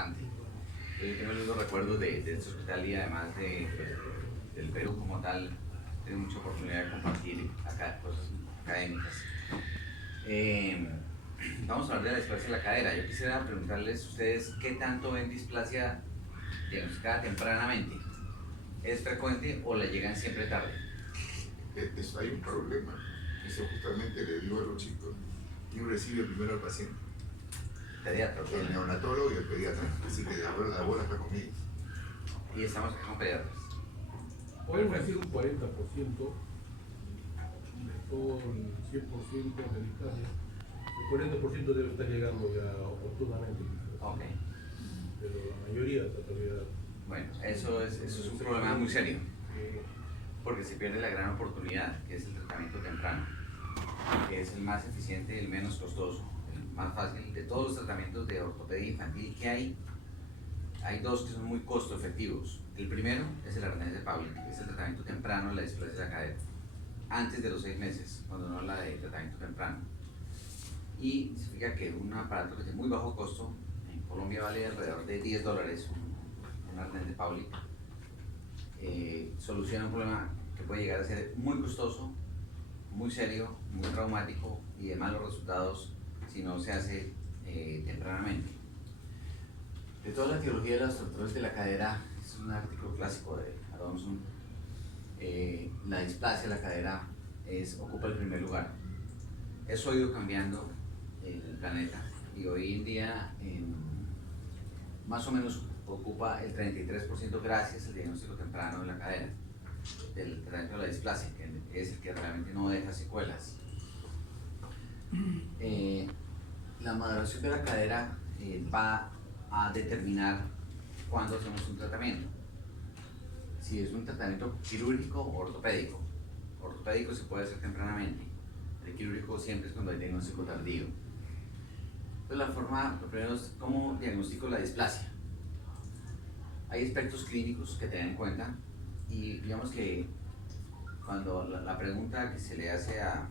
interesante. Yo tengo lindos recuerdos de este hospital y además del Perú como tal, tengo mucha oportunidad de compartir acá cosas académicas. Vamos a hablar de la displasia de la cadera. Yo quisiera preguntarles a ustedes qué tanto ven displasia diagnosticada tempranamente. ¿Es frecuente o le llegan siempre tarde? Hay un problema. Eso justamente le digo a los chicos. ¿Quién recibe primero al paciente? Pediatra. El neonatólogo y el pediatra. Así que ahora la bola está conmigo. Y estamos acá con pediatras. Podemos decir un 40% de todo el 100% de displasia. El 40% debe estar llegando ya oportunamente. Ok. Pero la mayoría todavía. Bueno, eso es un problema muy serio. Porque se pierde la gran oportunidad, que es el tratamiento temprano, que es el más eficiente, el menos costoso, el más fácil. De todos los tratamientos de ortopedia infantil que hay dos que son muy costo efectivos. El primero es el arnés de Pauling, que es el tratamiento temprano de la displasia de la cadera, antes de los 6 meses, cuando no habla de tratamiento temprano. Y significa que un aparato que es de muy bajo costo, en Colombia vale alrededor de $10, un arnés de Pauling. Soluciona un problema que puede llegar a ser muy costoso, muy serio, muy traumático y de malos resultados si no se hace tempranamente. De toda la teología de los tractores de la cadera, es un artículo clásico de Adamson, la displasia de la cadera ocupa el primer lugar. Eso ha ido cambiando en el planeta y hoy en día más o menos ocupa el 33% gracias al diagnóstico temprano de la cadera, del tratamiento de la displasia, que es el que realmente no deja secuelas. La maduración de la cadera va a determinar cuándo hacemos un tratamiento. Si es un tratamiento quirúrgico o ortopédico. Ortopédico se puede hacer tempranamente. El quirúrgico siempre es cuando hay diagnóstico tardío. Entonces lo primero es cómo diagnostico la displasia. Hay aspectos clínicos que tener en cuenta y digamos que cuando la pregunta que se le hace a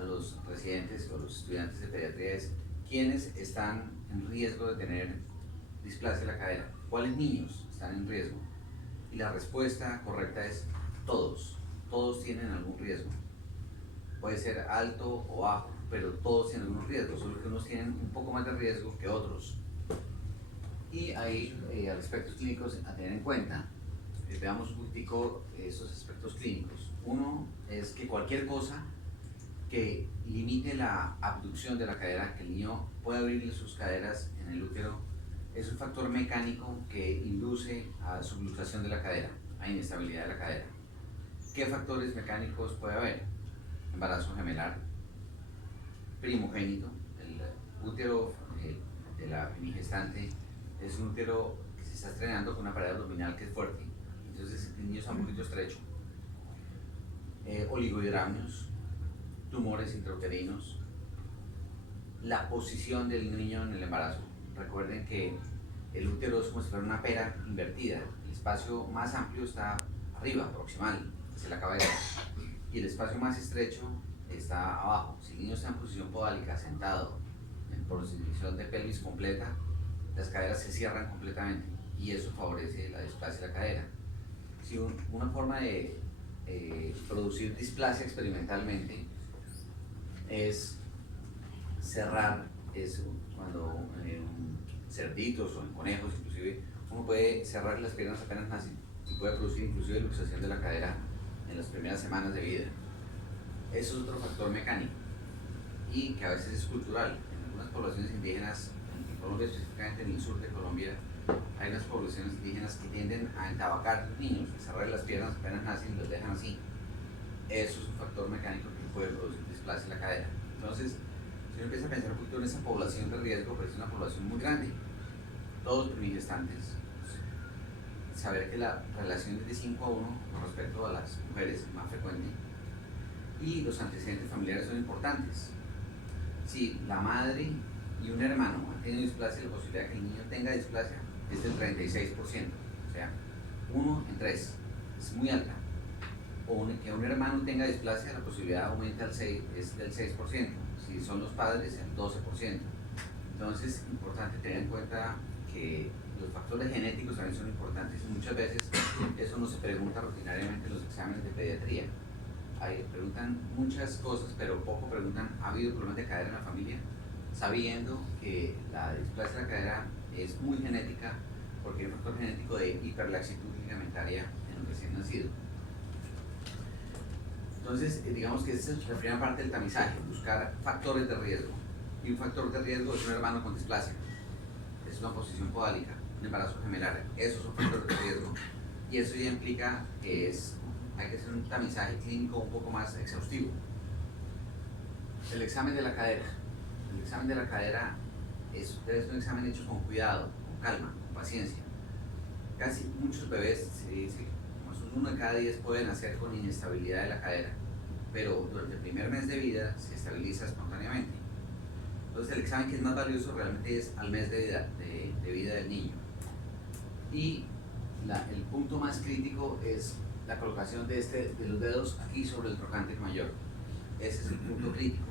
los residentes o a los estudiantes de pediatría es ¿quiénes están en riesgo de tener displasia de la cadera? ¿Cuáles niños están en riesgo? Y la respuesta correcta es todos tienen algún riesgo. Puede ser alto o bajo, pero todos tienen algunos riesgos, solo que unos tienen un poco más de riesgo que otros. Y hay aspectos clínicos a tener en cuenta. Veamos un poquitico esos aspectos clínicos. Uno es que cualquier cosa que limite la abducción de la cadera, que el niño pueda abrir sus caderas en el útero, es un factor mecánico que induce a subluxación de la cadera, a inestabilidad de la cadera. ¿Qué factores mecánicos puede haber? Embarazo gemelar, primogénito, el útero de la minigestante es un útero que se está estrenando con una pared abdominal que es fuerte, entonces el niño está un poquito estrecho. Oligohidramnios, tumores intrauterinos, la posición del niño en el embarazo. Recuerden que el útero es como si fuera una pera invertida, el espacio más amplio está arriba, proximal, hacia la cabeza, y el espacio más estrecho está abajo. Si el niño está en posición podálica, sentado, en posición de pelvis completa, las caderas se cierran completamente y eso favorece la displasia de la cadera. Si una forma de producir displasia experimentalmente es cerrar, cuando en cerditos o en conejos inclusive, uno puede cerrar las piernas apenas nacen y puede producir inclusive luxación de la cadera en las primeras semanas de vida. Eso es otro factor mecánico y que a veces es cultural. En algunas poblaciones indígenas, en Colombia, específicamente en el sur de Colombia, hay unas poblaciones indígenas que tienden a entabacar a los niños, a cerrar las piernas apenas nacen y los dejan así. Eso es un factor mecánico que puede producir displasia en la cadera. Entonces, si uno empieza a pensar un poquito en esa población de riesgo, pues es una población muy grande, todos primigestantes. Saber que la relación es de 5 a 1 con respecto a las mujeres, más frecuente, y los antecedentes familiares son importantes. Si la madre y un hermano han tenido displasia, la posibilidad de que el niño tenga displasia es del 36%, o sea, 1 en 3, es muy alta. O que un hermano tenga displasia, la posibilidad aumenta al 6, es del 6%, si son los padres, el 12%. Entonces, es importante tener en cuenta que que los factores genéticos también son importantes y muchas veces eso no se pregunta rutinariamente en los exámenes de pediatría. Ahí preguntan muchas cosas, pero poco preguntan, ¿ha habido problemas de cadera en la familia? Sabiendo que la displasia de la cadera es muy genética porque hay un factor genético de hiperlaxitud ligamentaria en el recién nacido. Entonces, digamos que esa es la primera parte del tamizaje, buscar factores de riesgo. Y un factor de riesgo es un hermano con displasia, es una posición podálica, un embarazo gemelar, esos son factores de riesgo. Y eso ya implica que hay que hacer un tamizaje clínico un poco más exhaustivo. El examen de la cadera. El examen de la cadera es un examen hecho con cuidado, con calma, con paciencia. Casi muchos bebés, se dice, como es 1 de cada 10 pueden nacer con inestabilidad de la cadera, pero durante el primer mes de vida se estabiliza espontáneamente. Entonces el examen que es más valioso realmente es al mes de vida del niño. Y el punto más crítico es la colocación de los dedos aquí sobre el trocánter mayor. Ese es el punto crítico.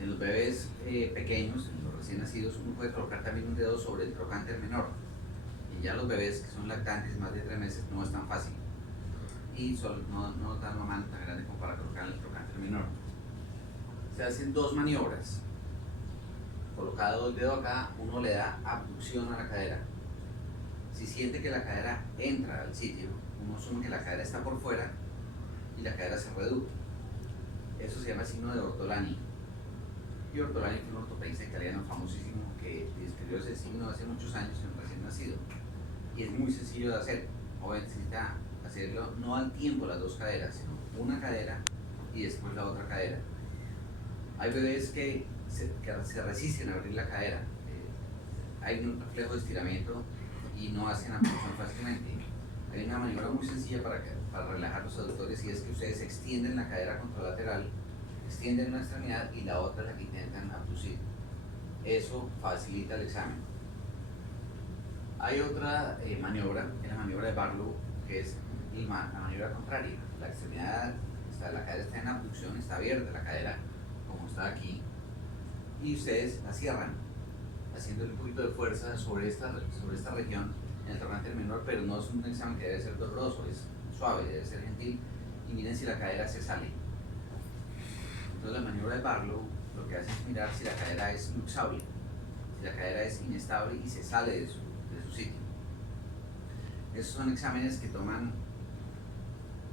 En los bebés pequeños, en los recién nacidos, uno puede colocar también un dedo sobre el trocánter menor. Y ya los bebés que son lactantes más de 3 meses no es tan fácil. Y no dan una mano tan grande como para colocar el trocánter menor. Se hacen 2 maniobras. Colocado el dedo acá, uno le da abducción a la cadera. Si siente que la cadera entra al sitio, uno asume que la cadera está por fuera y la cadera se reduce. Eso se llama signo de Ortolani. Y Ortolani fue un ortopedista italiano famosísimo que describió ese signo hace muchos años en un recién nacido. Y es muy sencillo de hacer. Obviamente necesita hacerlo no al tiempo las 2 caderas, sino una cadera y después la otra cadera. Hay bebés que se resisten a abrir la cadera. Hay un reflejo de estiramiento y no hacen abducción fácilmente. Hay una maniobra muy sencilla para relajar los aductores y es que ustedes extienden la cadera contralateral, extienden una extremidad y la otra la que intentan abducir. Eso facilita el examen. Hay otra maniobra, que es la maniobra de Barlow, que es la maniobra contraria. La extremidad, la cadera está en abducción, está abierta la cadera, como está aquí, y ustedes la cierran, haciéndole un poquito de fuerza sobre esta región en el trocánter menor, pero no es un examen que debe ser doloroso, es suave, debe ser gentil, y miren si la cadera se sale. Entonces la maniobra de Barlow lo que hace es mirar si la cadera es luxable, si la cadera es inestable y se sale de su sitio. Esos son exámenes que toman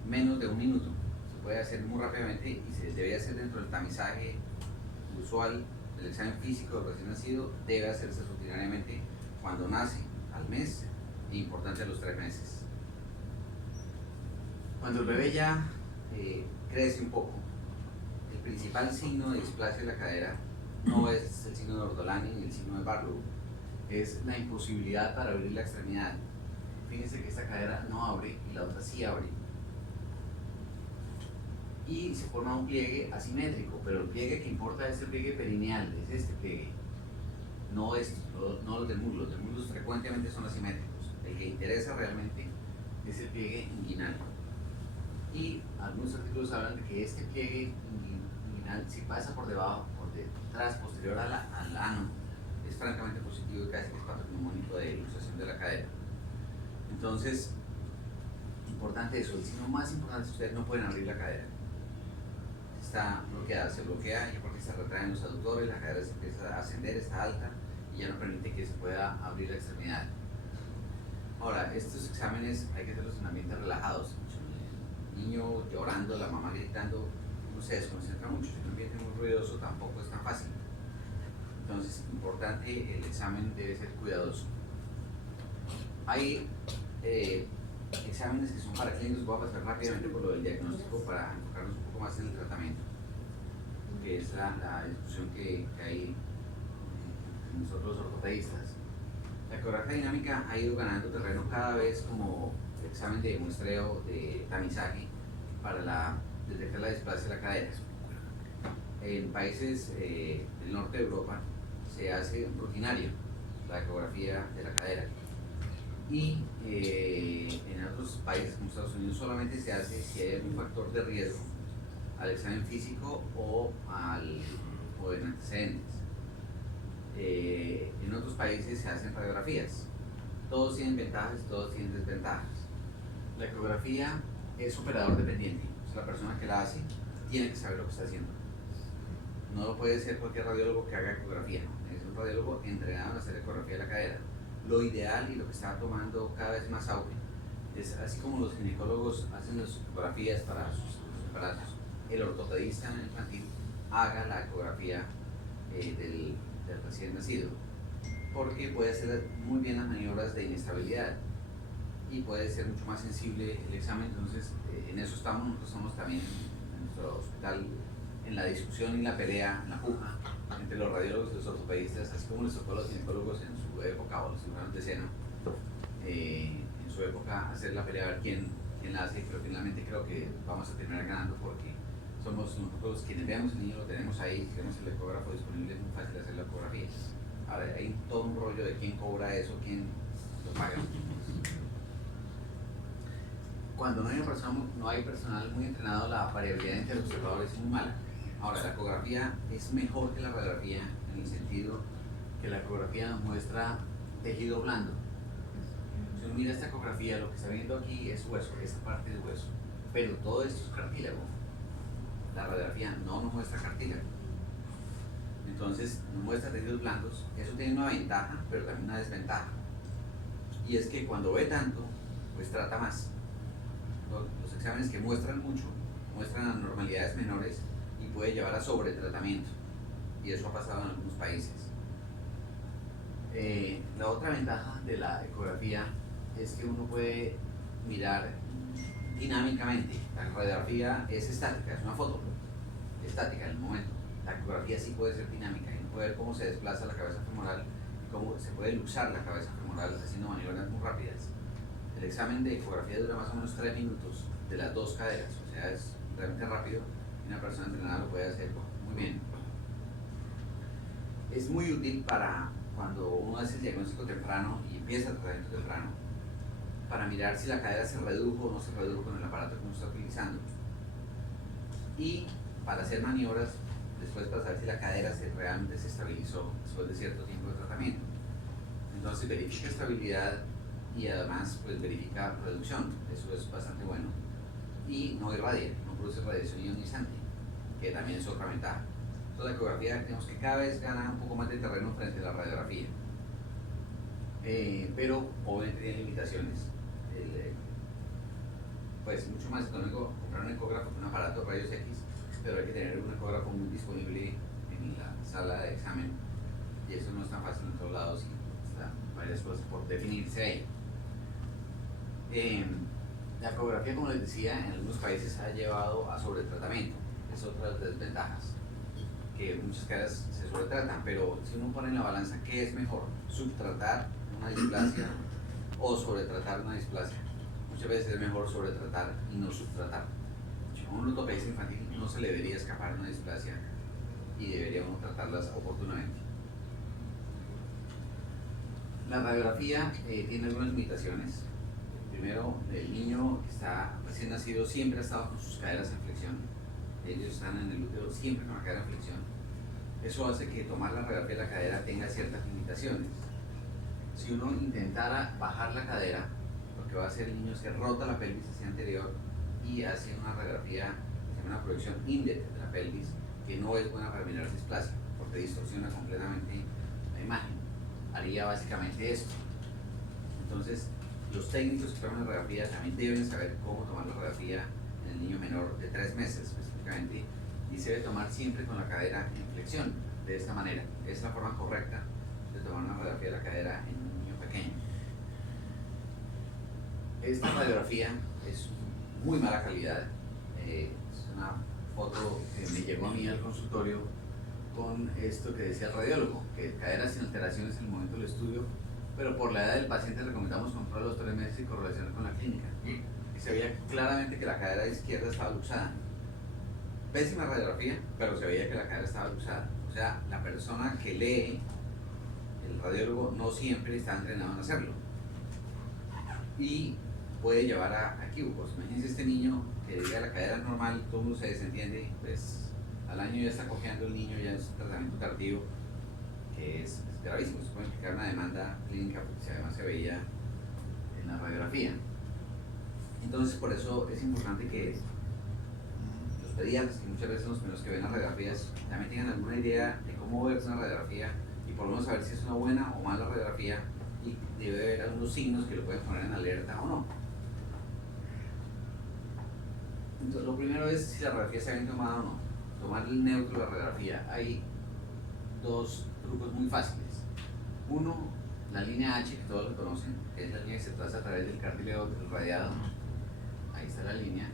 menos de 1 minuto, se puede hacer muy rápidamente y se debe hacer dentro del tamizaje usual del examen físico del recién nacido, debe hacerse rutinariamente cuando nace, al mes, e importante a los 3 meses. Cuando el bebé ya crece un poco, el principal signo de displasia de la cadera no es el signo de Ortolani ni el signo de Barlow, es la imposibilidad para abrir la extremidad. Fíjense que esta cadera no abre y la otra sí abre. Y se forma un pliegue asimétrico, pero el pliegue que importa es el pliegue perineal, es este pliegue, no los del muslo. Los del muslo frecuentemente son asimétricos. El que interesa realmente es el pliegue inguinal. Y algunos artículos hablan de que este pliegue inguinal, si pasa por debajo, por detrás, posterior al ano, es francamente positivo y casi que es patognomónico de ilustración de la cadera. Entonces, importante eso, el signo más importante es que ustedes no pueden abrir la cadera. Está bloqueada, se bloquea y porque se retraen los aductores, la cadera se empieza a ascender, está alta y ya no permite que se pueda abrir la extremidad. Ahora, estos exámenes hay que hacerlos en ambientes relajados. El niño llorando, la mamá gritando, no se desconcentra mucho. Si es un ambiente muy ruidoso tampoco es tan fácil. Entonces, importante, el examen debe ser cuidadoso. Hay exámenes que son para clínicos, voy a pasar rápidamente por lo del diagnóstico para enfocarnos un poco más en el tratamiento, que es la discusión que hay nosotros los ortopedistas. La ecografía dinámica ha ido ganando terreno cada vez como examen de muestreo, de tamizaje para detectar la displasia de la cadera. En países del norte de Europa se hace rutinario la ecografía de la cadera. Y en otros países como Estados Unidos solamente se hace si hay algún factor de riesgo al examen físico o en antecedentes. En otros países se hacen radiografías. Todos tienen ventajas y todos tienen desventajas. La ecografía es operador dependiente. O sea, la persona que la hace tiene que saber lo que está haciendo. No lo puede ser cualquier radiólogo que haga ecografía. Es un radiólogo entrenado en hacer ecografía de la cadera. Lo ideal y lo que está tomando cada vez más auge es, así como los ginecólogos hacen las ecografías para sus embarazos, el ortopedista infantil haga la ecografía del recién nacido, porque puede hacer muy bien las maniobras de inestabilidad y puede ser mucho más sensible el examen. Entonces en eso estamos. Nosotros estamos también en nuestro hospital en la discusión y la pelea, en la puja entre los radiólogos y los ortopedistas, así como les tocó a los ginecólogos en su época, o los cirujanos de seno en su época, hacer la pelea a ver quién la hace, pero finalmente creo que vamos a terminar ganando, porque somos nosotros quienes veamos el niño, lo tenemos ahí, tenemos el ecógrafo disponible, es muy fácil hacer la ecografía. Ahora hay todo un rollo de quién cobra eso, quién lo paga. Cuando no hay personal muy entrenado, la variabilidad entre los observadores es muy mala. Ahora, la ecografía es mejor que la radiografía en el sentido que la ecografía nos muestra tejido blando. Si uno mira esta ecografía, lo que está viendo aquí es hueso, esa parte es hueso, pero todo esto es cartílago. La radiografía no nos muestra cartílago. Entonces nos muestra tejidos blandos. Eso tiene una ventaja, pero también una desventaja. Y es que cuando ve tanto, pues trata más. Los exámenes que muestran mucho, muestran anormalidades menores y puede llevar a sobretratamiento. Y eso ha pasado en algunos países. La otra ventaja de la ecografía es que uno puede mirar dinámicamente. La radiografía es estática, es una foto estática en el momento. La ecografía sí puede ser dinámica y uno puede ver cómo se desplaza la cabeza femoral, cómo se puede luxar la cabeza femoral haciendo maniobras muy rápidas. El examen de ecografía dura más o menos 3 minutos de las dos caderas, o sea, es realmente rápido y una persona entrenada lo puede hacer muy bien. Es muy útil para cuando uno hace el diagnóstico temprano y empieza el tratamiento temprano, para mirar si la cadera se redujo o no se redujo con el aparato que uno está utilizando, y para hacer maniobras después, para saber si la cadera realmente se estabilizó después de cierto tiempo de tratamiento. Entonces verifica estabilidad y además pues verifica reducción, eso es bastante bueno, y no irradia, no produce radiación ionizante, que también es otra ventaja. Entonces la ecografía, digamos que cada vez gana un poco más de terreno frente a la radiografía, pero obviamente tiene limitaciones. Pues mucho más económico comprar un ecógrafo que un aparato de rayos X, pero hay que tener un ecógrafo muy disponible en la sala de examen, y eso no es tan fácil en todos lados y están varias cosas por definirse ahí. La ecografía, como les decía, en algunos países ha llevado a sobretratamiento. Es otra de las desventajas, que muchas caderas se sobretratan, pero si uno pone en la balanza qué es mejor, subtratar una displasia o sobretratar una displasia, muchas veces es mejor sobretratar y no subtratar. A un ortopedista infantil no se le debería escapar una displasia y debería uno tratarlas oportunamente. La radiografía tiene algunas limitaciones. Primero, el niño que está recién nacido siempre ha estado con sus caderas en flexión. Ellos están en el útero siempre con la cadera en flexión. Eso hace que tomar la radiografía de la cadera tenga ciertas limitaciones. Si uno intentara bajar la cadera, lo que va a hacer el niño es que rota la pelvis hacia anterior y hace una radiografía, se llama una proyección índex de la pelvis, que no es buena para mirar displasia, porque distorsiona completamente la imagen. Haría básicamente esto. Entonces, los técnicos que toman la radiografía también deben saber cómo tomar la radiografía en el niño menor de 3 meses específicamente, y se debe tomar siempre con la cadera en flexión, de esta manera. Es la forma correcta de tomar una radiografía de la cadera en un niño pequeño. Esta radiografía es muy mala calidad. Es una foto que me llegó a mí al consultorio con esto que decía el radiólogo, que cadera sin alteraciones en el momento del estudio, pero por la edad del paciente recomendamos control a los 3 meses y correlacionar con la clínica. Y se veía claramente que la cadera izquierda estaba luxada. Pésima radiografía, pero se veía que la cadera estaba luxada. O sea, la persona que lee, el radiólogo, no siempre está entrenado en hacerlo. Y puede llevar a equívocos. Imagínense este niño que diga la cadera es normal, todo el mundo se desentiende, pues al año ya está cojeando el niño, ya es un tratamiento tardío, que es gravísimo. Se puede implicar una demanda clínica porque además se veía en la radiografía. Entonces, por eso es importante que los pediatras, que muchas veces son los primeros que ven las radiografías, también tengan alguna idea de cómo verse una radiografía y por lo menos saber si es una buena o mala radiografía, y debe haber algunos signos que lo pueden poner en alerta o no. Entonces, lo primero es si la radiografía está bien tomada o no. Tomar el neutro de la radiografía. Hay dos trucos muy fáciles. Uno, la línea H, que todos lo conocen, que es la línea que se traza a través del cartílago del radiado. Ahí está la línea.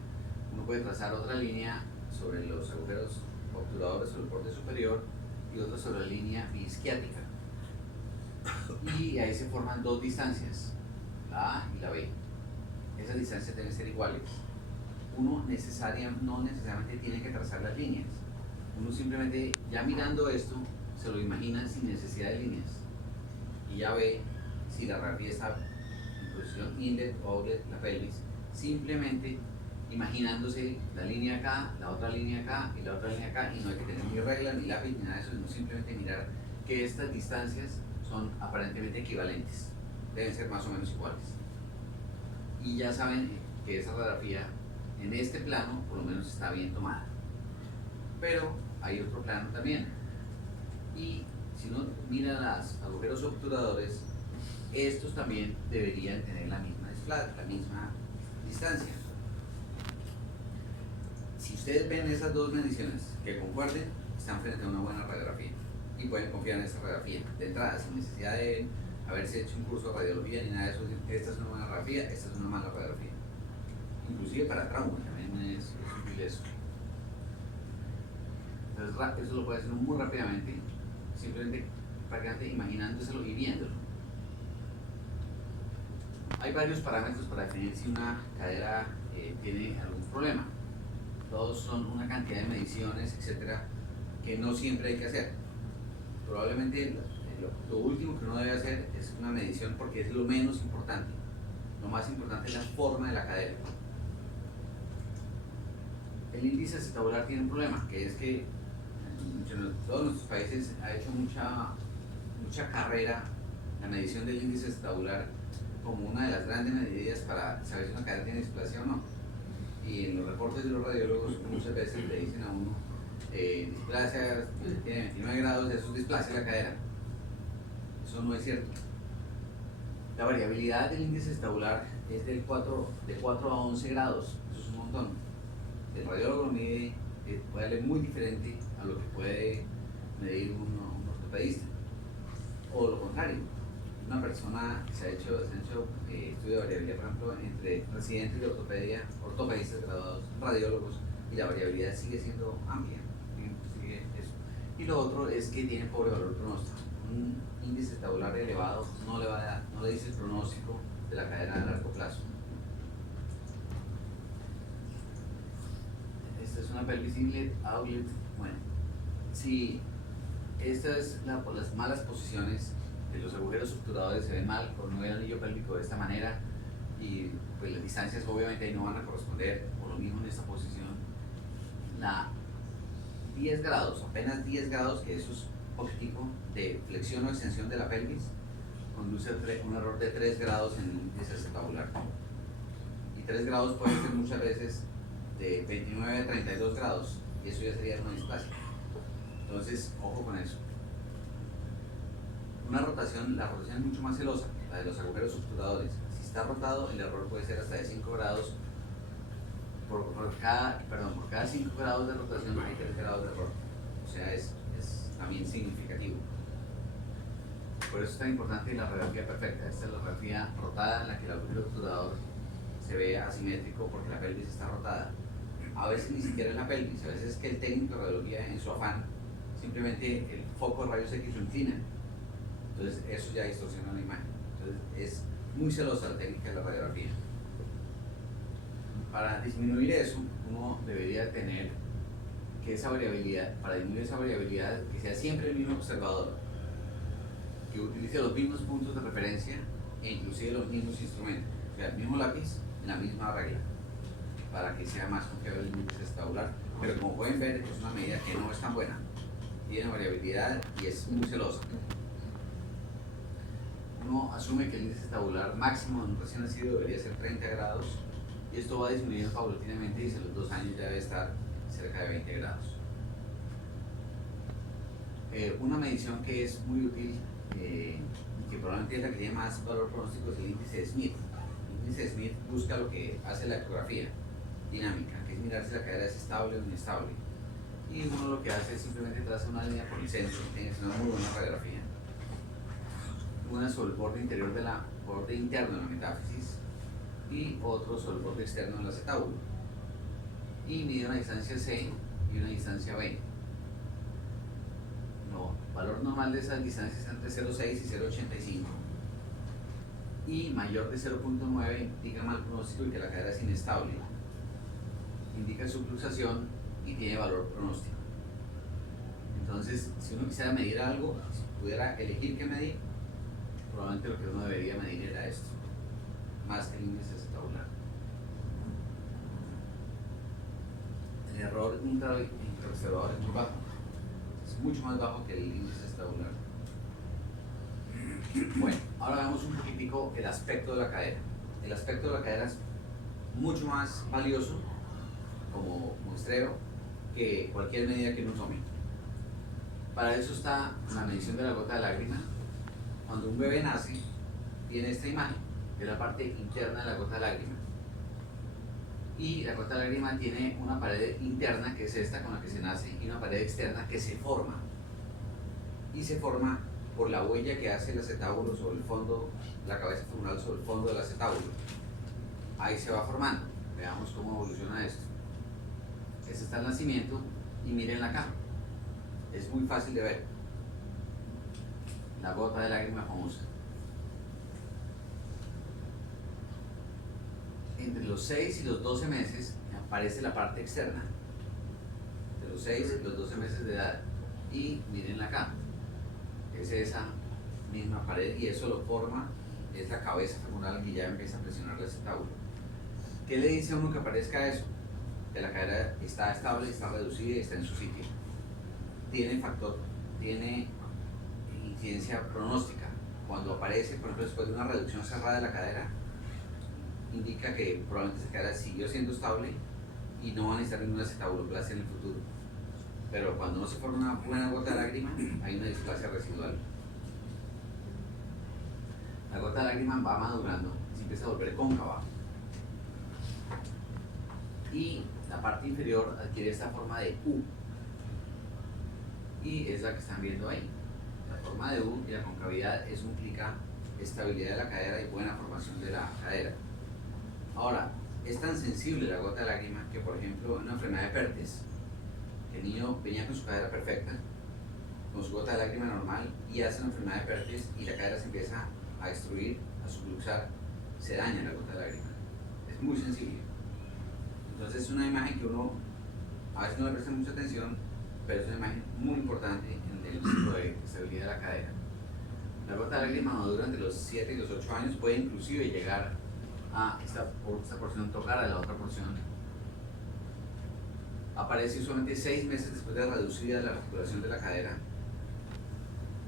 Uno puede trazar otra línea sobre los agujeros obturadores sobre el borde superior y otra sobre la línea biisquiática. Y ahí se forman dos distancias, la A y la B. Esas distancias deben ser iguales. Uno no necesariamente tiene que trazar las líneas. Uno simplemente, ya mirando esto, se lo imagina sin necesidad de líneas. Y ya ve si la radiografía está en posición inlet o outlet, la pelvis, simplemente imaginándose la línea acá, la otra línea acá y la otra línea acá, y no hay que tener ni regla, ni lápiz, ni nada de eso, sino simplemente mirar que estas distancias son aparentemente equivalentes, deben ser más o menos iguales. Y ya saben que esa radiografía en este plano por lo menos está bien tomada. Pero hay otro plano también. Y si uno mira los agujeros obturadores, estos también deberían tener la misma distancia. Si ustedes ven esas dos mediciones que concuerden, están frente a una buena radiografía y pueden confiar en esa radiografía de entrada, sin necesidad de haberse hecho un curso de radiología ni nada de eso. Esta es una buena radiografía, esta es una mala radiografía. Inclusive para trauma también es útil eso. Entonces eso lo puede hacer muy rápidamente, simplemente prácticamente imaginándoselo y viéndolo. Hay varios parámetros para definir si una cadera tiene algún problema. Todos son una cantidad de mediciones, etcétera, que no siempre hay que hacer. Probablemente lo último que uno debe hacer es una medición porque es lo menos importante. Lo más importante es la forma de la cadera. El índice acetabular tiene un problema, que es que en todos nuestros países ha hecho mucha carrera la medición del índice acetabular como una de las grandes medidas para saber si una cadera tiene displasia o no. Y en los reportes de los radiólogos muchas veces le dicen a uno displasia, tiene 29 grados, eso es displasia de la cadera. Eso no es cierto. La variabilidad del índice acetabular es de 4 a 11 grados, eso es un montón. El radiólogo lo mide, puede ser muy diferente a lo que puede medir un ortopedista. O lo contrario, una persona se ha hecho estudio de variabilidad, por ejemplo, entre residentes de ortopedia, ortopedistas graduados, radiólogos, y la variabilidad sigue siendo amplia. Sigue eso. Y lo otro es que tiene pobre valor pronóstico. Un índice tabular elevado no le dice el pronóstico de la cadera a largo plazo. Esta es una pelvis inlet, outlet. Bueno, si esta es por las malas posiciones, que los agujeros obturadores se ven mal por no ver el anillo pélvico de esta manera, y pues las distancias obviamente ahí no van a corresponder, por lo mismo en esta posición, 10 grados, apenas 10 grados, que eso es óptico de flexión o extensión de la pelvis, conduce a un error de 3 grados en el índice acetabular. Y 3 grados puede ser muchas veces de 29 a 32 grados, y eso ya sería una displasia. Entonces, ojo con eso. La rotación es mucho más celosa, la de los agujeros obturadores. Si está rotado, el error puede ser hasta de 5 grados. Por cada 5 grados de rotación hay 3 grados de error. O sea, es también significativo. Por eso es tan importante la radiografía perfecta. Esta es la radiografía rotada en la que el agujero obturador se ve asimétrico porque la pelvis está rotada. A veces ni siquiera es la pelvis, a veces es que el técnico de radiología, en su afán, simplemente el foco de rayos X lo inclina. Entonces eso ya distorsiona la imagen. Entonces es muy celosa la técnica de la radiografía. Para disminuir eso, uno debería tener que esa variabilidad, para disminuir esa variabilidad, que sea siempre el mismo observador, que utilice los mismos puntos de referencia e inclusive los mismos instrumentos, o sea, el mismo lápiz en la misma regla, para que sea más confiable el índice acetabular. Pero como pueden ver, es una medida que no es tan buena. tiene variabilidad y es muy celosa. Uno asume que el índice tabular máximo de un recién nacido debería ser 30 grados y esto va disminuyendo paulatinamente y a los 2 años ya debe estar cerca de 20 grados. Una medición que es muy útil y que probablemente es la que tiene más valor pronóstico es el índice de Smith. El índice de Smith busca lo que hace la ecografía dinámica, que es mirar si la cadera es estable o inestable. Y uno lo que hace es simplemente traza una línea por el centro, tiene que ser una muy buena radiografía. Una sobre el borde interior borde interno de la metáfisis y otro sobre el borde externo del acetábulo. Y mide una distancia C y una distancia B. No, el valor normal de esas distancias es entre 0,6 y 0,85 y mayor de 0,9 indica mal pronóstico y que la cadera es inestable, indica subluxación y tiene valor pronóstico. Entonces, si uno quisiera medir algo, si pudiera elegir qué medir, probablemente lo que uno debería medir era esto, más que el índice acetabular. El error intraobservador es muy bajo, es mucho más bajo que el índice acetabular. Bueno, ahora veamos un poquitico el aspecto de la cadera. El aspecto de la cadera es mucho más valioso como muestreo que cualquier medida que uno tome. Para eso está la medición de la gota de lágrima. Cuando un bebé nace, tiene esta imagen, que es la parte interna de la gota de lágrima. Y la gota de lágrima tiene una pared interna, que es esta con la que se nace, y una pared externa que se forma. Y se forma por la huella que hace el acetábulo sobre el fondo, la cabeza femoral sobre el fondo del acetábulo. Ahí se va formando. Veamos cómo evoluciona esto. Este está el nacimiento y miren acá. Es muy fácil de ver. La gota de lágrima famosa. Entre los 6 y los 12 meses aparece la parte externa. De los 6 y los 12 meses de edad. Y miren acá. Es esa misma pared y eso lo forma, es la cabeza femoral que ya empieza a presionar el acetábulo. ¿Qué le dice a uno que aparezca eso? Que la cadera está estable, está reducida y está en su sitio. Tiene incidencia pronóstica. Cuando aparece, por ejemplo, después de una reducción cerrada de la cadera, indica que probablemente esa cadera siguió siendo estable y no va a necesitar ninguna acetabuloplastia en el futuro. Pero cuando no se forma una buena gota de lágrima, hay una displasia residual. La gota de lágrima va madurando, se empieza a volver cóncava. Y la parte inferior adquiere esta forma de U. Y es la que están viendo ahí. La forma de U y la concavidad, eso implica estabilidad de la cadera y buena formación de la cadera. Ahora, es tan sensible la gota de lágrima que, por ejemplo, en una enfermedad de Pertes, el niño venía con su cadera perfecta, con su gota de lágrima normal, y hace una enfermedad de Pertes y la cadera se empieza a destruir, a subluxar, se daña la gota de lágrima. Es muy sensible. Entonces es una imagen que uno a veces no le presta mucha atención, pero es una imagen muy importante en el ciclo de estabilidad de la cadera. La gota de lágrima madura entre los 7 y los 8 años, puede inclusive llegar a esta porción, tocar a la otra porción. Aparece usualmente 6 meses después de reducida la articulación de la cadera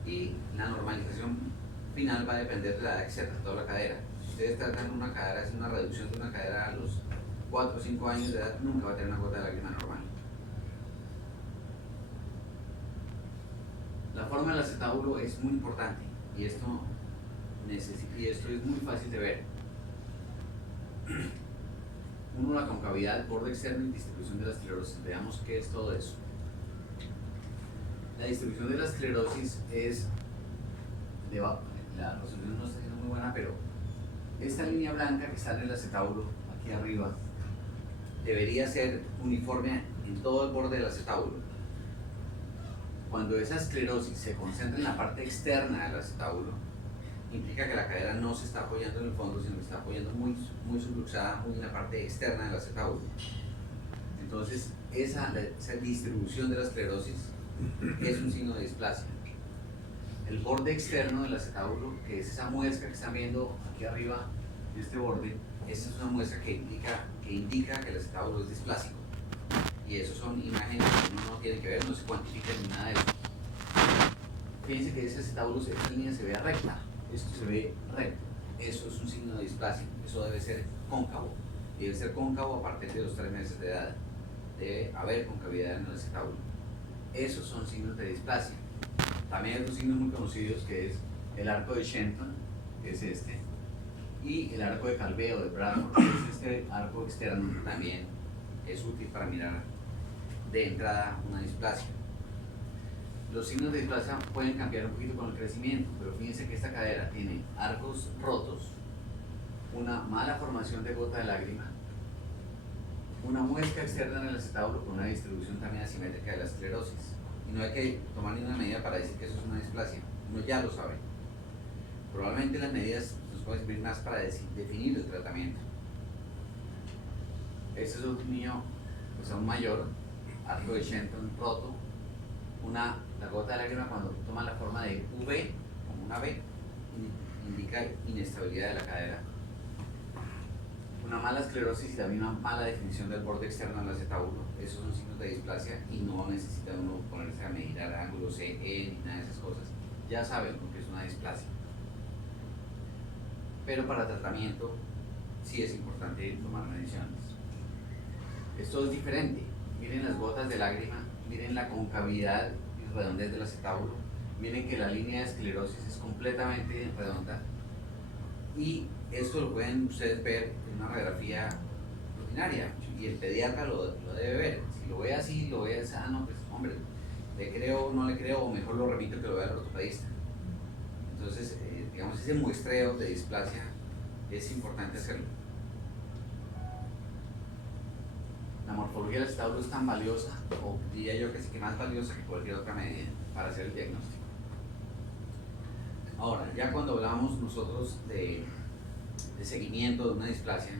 y la normalización final va a depender de la edad que se ha tratado la cadera. Si ustedes tratan una cadera, es una reducción de una cadera a los 4 o 5 años de edad, nunca va a tener una gota de lágrima normal. La forma del acetábulo es muy importante y esto es muy fácil de ver. Uno, la concavidad, borde externo y distribución de la esclerosis. Veamos qué es todo eso. La distribución de la esclerosis es la resolución no está siendo muy buena, pero esta línea blanca que está en el acetábulo aquí arriba debería ser uniforme en todo el borde del acetábulo. Cuando esa esclerosis se concentra en la parte externa del acetábulo, implica que la cadera no se está apoyando en el fondo, sino que está apoyando muy subluxada, muy en la parte externa del acetábulo. Entonces, esa distribución de la esclerosis es un signo de displasia. El borde externo del acetábulo, que es esa muesca que están viendo aquí arriba de este borde, esa es una muesca que indica que el acetábulo es displásico. Y eso son imágenes que uno no tiene que ver, no se cuantifica ni nada de eso. Fíjense que ese acetábulo, esta línea se ve recta, esto se ve recto. Eso es un signo de displasia, eso debe ser cóncavo. Y debe ser cóncavo a partir de los 3 meses de edad. Debe haber concavidad en el acetábulo. Esos son signos de displasia. También hay otros signos muy conocidos que es el arco de Shenton, que es este, y el arco de Calveo de Bradford, que es este arco externo, que también es útil para mirar de entrada una displasia. Los signos de displasia pueden cambiar un poquito con el crecimiento, pero fíjense que esta cadera tiene arcos rotos, una mala formación de gota de lágrima, una muesca externa en el acetábulo con una distribución también asimétrica de la esclerosis. Y no hay que tomar ninguna medida para decir que eso es una displasia, uno ya lo sabe. Probablemente las medidas nos pueden servir más para definir el tratamiento. Este es un niño pues aún mayor, arco de Shenton roto, la gota de lágrima cuando toma la forma de V, como una V, indica inestabilidad de la cadera. Una mala esclerosis y también una mala definición del borde externo del acetábulo. Esos son signos de displasia y no necesita uno ponerse a medir el ángulo CE ni nada de esas cosas. Ya saben lo que es una displasia. Pero para tratamiento sí es importante tomar mediciones. Esto es diferente. Miren las gotas de lágrima, miren la concavidad y redondez del acetábulo, miren que la línea de esclerosis es completamente redonda y esto lo pueden ustedes ver en una radiografía rutinaria y el pediatra lo debe ver. Si lo ve así, lo ve así, no, pues hombre, le creo, no le creo, o mejor lo remito que lo vea al ortopedista. Entonces, digamos, ese muestreo de displasia es importante hacerlo. La morfología del acetábulo es tan valiosa, o diría yo que sí que más valiosa que cualquier otra medida para hacer el diagnóstico. Ahora, ya cuando hablamos nosotros de seguimiento de una displasia,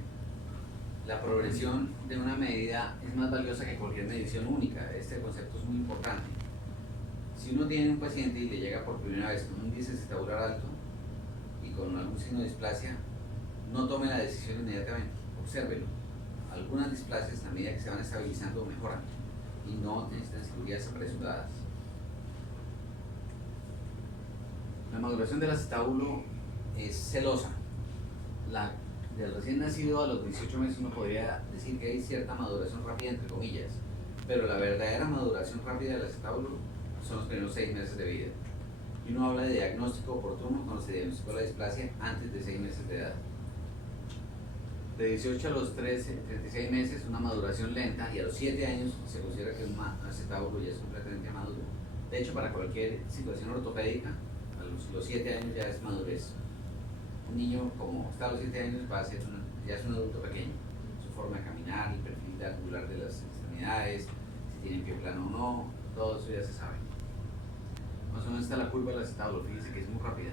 la progresión de una medida es más valiosa que cualquier medición única. Este concepto es muy importante. Si uno tiene un paciente y le llega por primera vez con un índice acetabular alto y con algún signo de displasia, no tome la decisión inmediatamente, obsérvelo. Algunas displasias, a medida que se van estabilizando, mejoran y no necesitan cirugías apresuradas. La maduración del acetábulo es celosa. Del recién nacido a los 18 meses uno podría decir que hay cierta maduración rápida, entre comillas, pero la verdadera maduración rápida del acetábulo son los primeros 6 meses de vida. Y uno habla de diagnóstico oportuno cuando se diagnosticó la displasia antes de 6 meses de edad. De 18 a los 36 meses una maduración lenta y a los 7 años se considera que un acetábulo ya es completamente maduro. De hecho, para cualquier situación ortopédica, a los 7 años ya es madurez. Un niño como está a los 7 años va a ser ya es un adulto pequeño. Su forma de caminar, el perfil angular de las extremidades, si tiene pie plano o no, todo eso ya se sabe. Más o menos está la curva del acetábulo, fíjense que es muy rápida.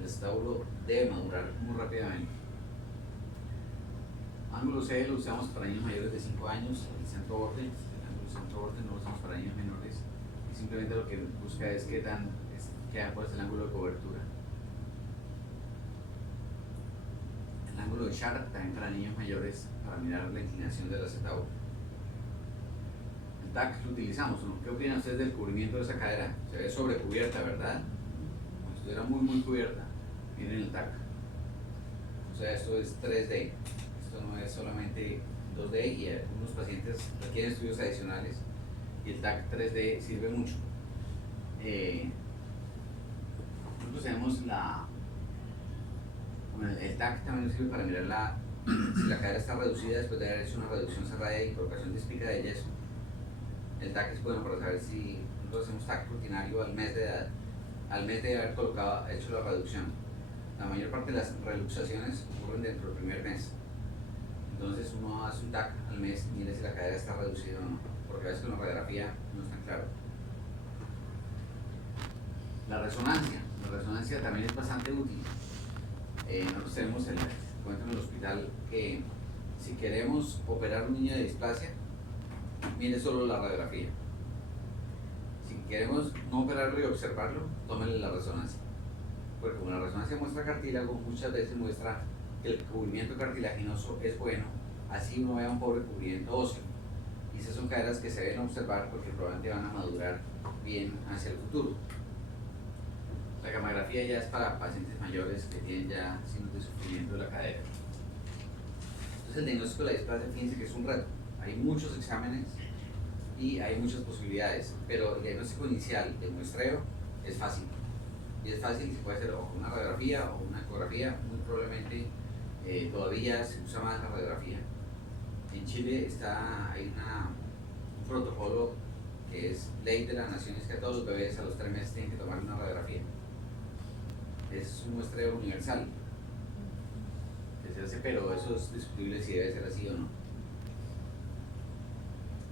El acetábulo debe madurar muy rápidamente. Ángulo C lo usamos para niños mayores de 5 años, el centro borde, el ángulo centro borde no lo usamos para niños menores, y simplemente lo que busca es cuál es el ángulo de cobertura. El ángulo de Sharp también para niños mayores para mirar la inclinación del acetábulo. El TAC lo utilizamos, ¿no? ¿Qué opinan ustedes del cubrimiento de esa cadera? Se ve sobrecubierta, ¿verdad? Como si estuviera muy cubierta. Miren el TAC. O sea, esto es 3D. No es solamente 2D y algunos pacientes requieren estudios adicionales y el TAC 3D sirve mucho. Nosotros tenemos el TAC también sirve para mirar si la cadera está reducida después de haber hecho una reducción cerrada y colocación de espica de yeso. El TAC es bueno para saber si nosotros hacemos TAC rutinario al mes de edad, al mes de haber hecho la reducción. La mayor parte de las reluxaciones ocurren dentro del primer mes. Entonces uno hace un TAC al mes y mire si la cadera está reducida o no, porque a veces con la radiografía no es tan claro. La resonancia también es bastante útil. Nosotros tenemos cuento en el hospital que si queremos operar a un niño de displasia, mire solo la radiografía. Si queremos no operarlo y observarlo, tómenle la resonancia. Porque como la resonancia muestra cartílago, muchas veces muestra que el cubrimiento cartilaginoso es bueno, así uno vea un pobre cubrimiento óseo Y esas son caderas que se deben observar porque probablemente van a madurar bien hacia el futuro. La gammagrafía ya es para pacientes mayores que tienen ya signos de sufrimiento de la cadera. Entonces el diagnóstico de la displasia, fíjense que es un reto. Hay muchos exámenes y hay muchas posibilidades, pero el diagnóstico inicial de muestreo es fácil. Y es fácil, se puede hacer o una radiografía o una ecografía, muy probablemente todavía se usa más la radiografía. En Chile hay un protocolo que es ley de las naciones que a todos los bebés a los 3 meses tienen que tomar una radiografía. Es un muestreo universal que se hace, pero eso es discutible si debe ser así o no.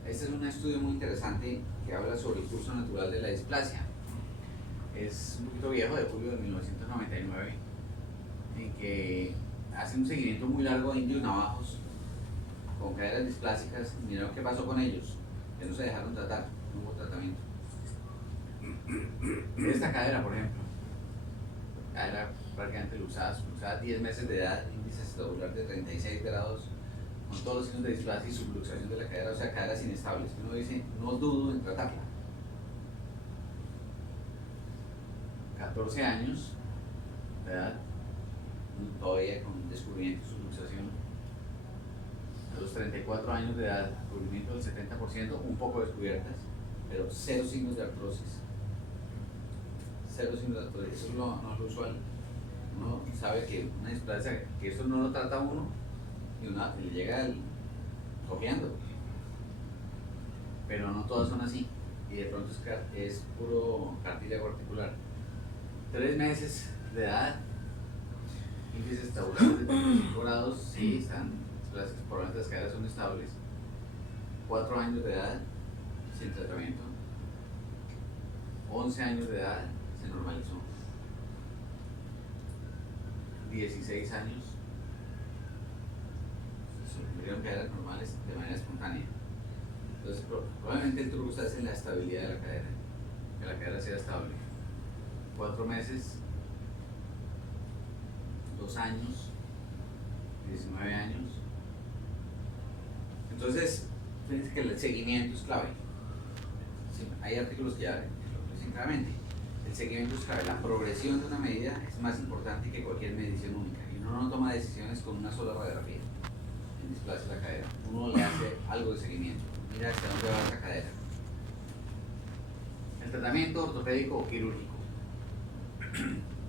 Este es un estudio muy interesante que habla sobre el curso natural de la displasia. Es un poquito viejo, de julio de 1999, en que hace un seguimiento muy largo de indios navajos con caderas displásicas y miraron qué pasó con ellos, que no se dejaron tratar, no hubo tratamiento. Esta cadera, por ejemplo, cadera prácticamente luxada 10 meses de edad, índice estabular de 36 grados, con todos los signos de displasia y subluxación de la cadera, o sea, caderas inestables. Uno dice, no dudo en tratarla. 14 años de edad, todavía con descubrimiento y subluxación. A los 34 años de edad, cubrimiento del 70%, un poco descubiertas, pero cero signos de artrosis. Cero signos de artrosis, eso no es lo usual. Uno sabe que una displasia, que esto no lo trata uno, y le llega cojeando. Pero no todas son así, y de pronto es puro cartílago articular. 3 meses de edad, índices tabulares de 35 grados, sí, están, probablemente las caderas son estables. 4 años de edad, sin tratamiento. 11 años de edad, se normalizó. 16 años, tuvieron caderas normales de manera espontánea. Entonces, probablemente el truco está en la estabilidad de la cadera, que la cadera sea estable. 4 meses, 2 años, 19 años. Entonces, fíjense que el seguimiento es clave. Sí, hay artículos que ya lo dicen claramente. El seguimiento es clave. La progresión de una medida es más importante que cualquier medición única. Y uno no toma decisiones con una sola radiografía en displasia de la cadera. Uno le hace algo de seguimiento. Mira hacia dónde va esa cadera. El tratamiento ortopédico o quirúrgico.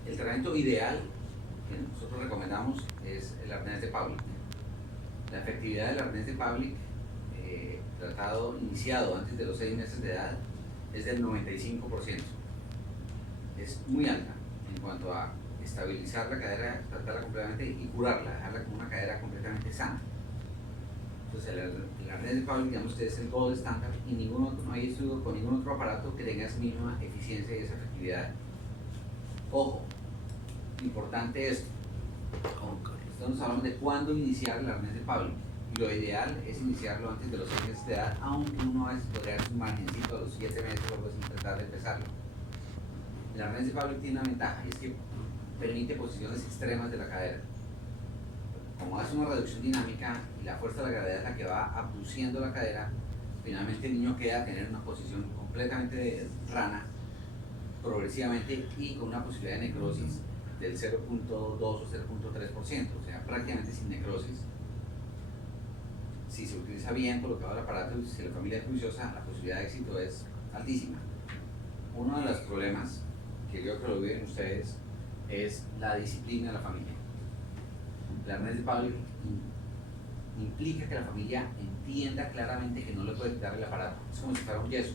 El tratamiento ideal que nosotros recomendamos es el arnés de Pavlik. La efectividad del arnés de Pavlik, tratado iniciado antes de los 6 meses de edad, es del 95%. Es muy alta en cuanto a estabilizar la cadera, tratarla completamente y curarla, dejarla como una cadera completamente sana. Entonces el arnés de Pavlik, digamos que es el gold standard y no hay estudio con ningún otro aparato que tenga esa misma eficiencia y esa efectividad. Ojo, importante esto. Estamos hablando de cuándo iniciar el arnés de Pavlik. Y lo ideal es iniciarlo antes de los 6 meses de edad, aunque uno a veces podría hacer un margencito a los 7 meses o algo así, tratar de empezarlo. El arnés de Pavlik tiene una ventaja y es que permite posiciones extremas de la cadera. Como hace una reducción dinámica y la fuerza de la gravedad es la que va abduciendo la cadera, finalmente el niño queda a tener una posición completamente rana, progresivamente y con una posibilidad de necrosis del 0.2 o 0.3%, o sea, prácticamente sin necrosis. Si se utiliza bien colocado el aparato y si la familia es juiciosa, la posibilidad de éxito es altísima. Uno de los problemas, que creo que lo viven ustedes, es la disciplina de la familia. El arnés de Pavlik implica que la familia entienda claramente que no le puede quitar el aparato. Es como si fuera un yeso.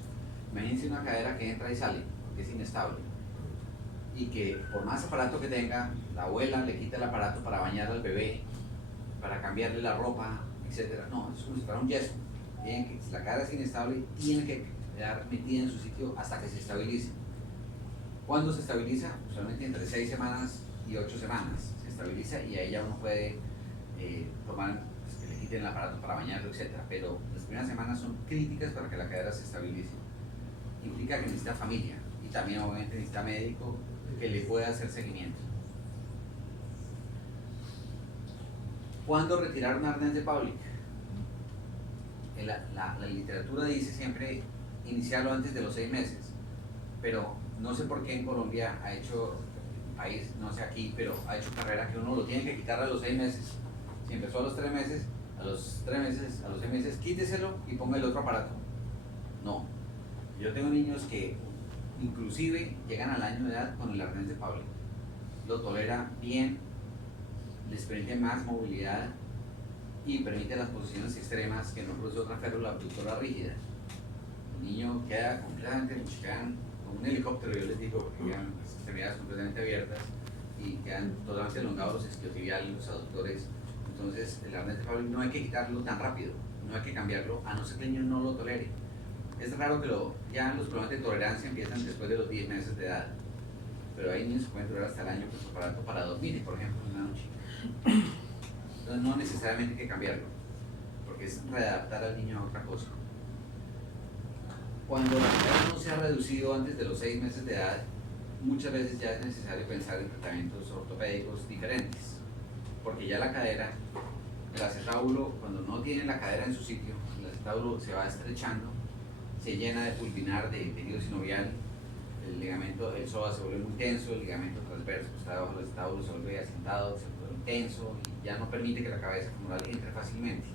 Imagínense una cadera que entra y sale, porque es inestable. Y que por más aparato que tenga, la abuela le quita el aparato para bañar al bebé, para cambiarle la ropa, etc. No, es como si fuera un yeso. Si la cadera es inestable, tiene que quedar metida en su sitio hasta que se estabilice. ¿Cuándo se estabiliza? Usualmente entre 6 semanas y 8 semanas se estabiliza y ahí ya uno puede tomar, pues, que le quiten el aparato para bañarlo, etc. Pero las primeras semanas son críticas para que la cadera se estabilice. Implica que necesita familia y también obviamente necesita médico que le pueda hacer seguimiento. ¿Cuándo retirar un arnés de Pavlik? la literatura dice siempre iniciarlo antes de los 6 meses, pero no sé por qué en Colombia ha hecho, país, no sé aquí, pero ha hecho carrera que uno lo tiene que quitar a los 6 meses. Si empezó a los 3 meses, a los 3 meses, a los 6 meses, quíteselo y ponga el otro aparato. No. Yo tengo niños que inclusive llegan al año de edad con el arnés de Pauli. Lo tolera bien, les permite más movilidad y permite las posiciones extremas que no produce otra férula abductora rígida. El niño queda completamente, quedan como un helicóptero, yo les digo, porque quedan las extremidades completamente abiertas y quedan totalmente elongados los isquiotibiales, los aductores. Entonces el arnés de Pauli no hay que quitarlo tan rápido, no hay que cambiarlo, a no ser que el niño no lo tolere. Es raro que ya los problemas de tolerancia empiezan después de los 10 meses de edad, pero hay niños que pueden durar hasta el año con su aparato para dormir, por ejemplo, en una noche. Entonces no necesariamente hay que cambiarlo, porque es readaptar al niño a otra cosa. Cuando la cadera no se ha reducido antes de los 6 meses de edad, muchas veces ya es necesario pensar en tratamientos ortopédicos diferentes, porque ya la cadera, el acetábulo, cuando no tiene la cadera en su sitio, el acetábulo se va estrechando, se llena de pulvinar, de tejido sinovial, el ligamento, el psoas se vuelve muy tenso, el ligamento transverso que está debajo del acetábulo se vuelve asentado, se vuelve tenso y ya no permite que la cabeza femoral entre fácilmente.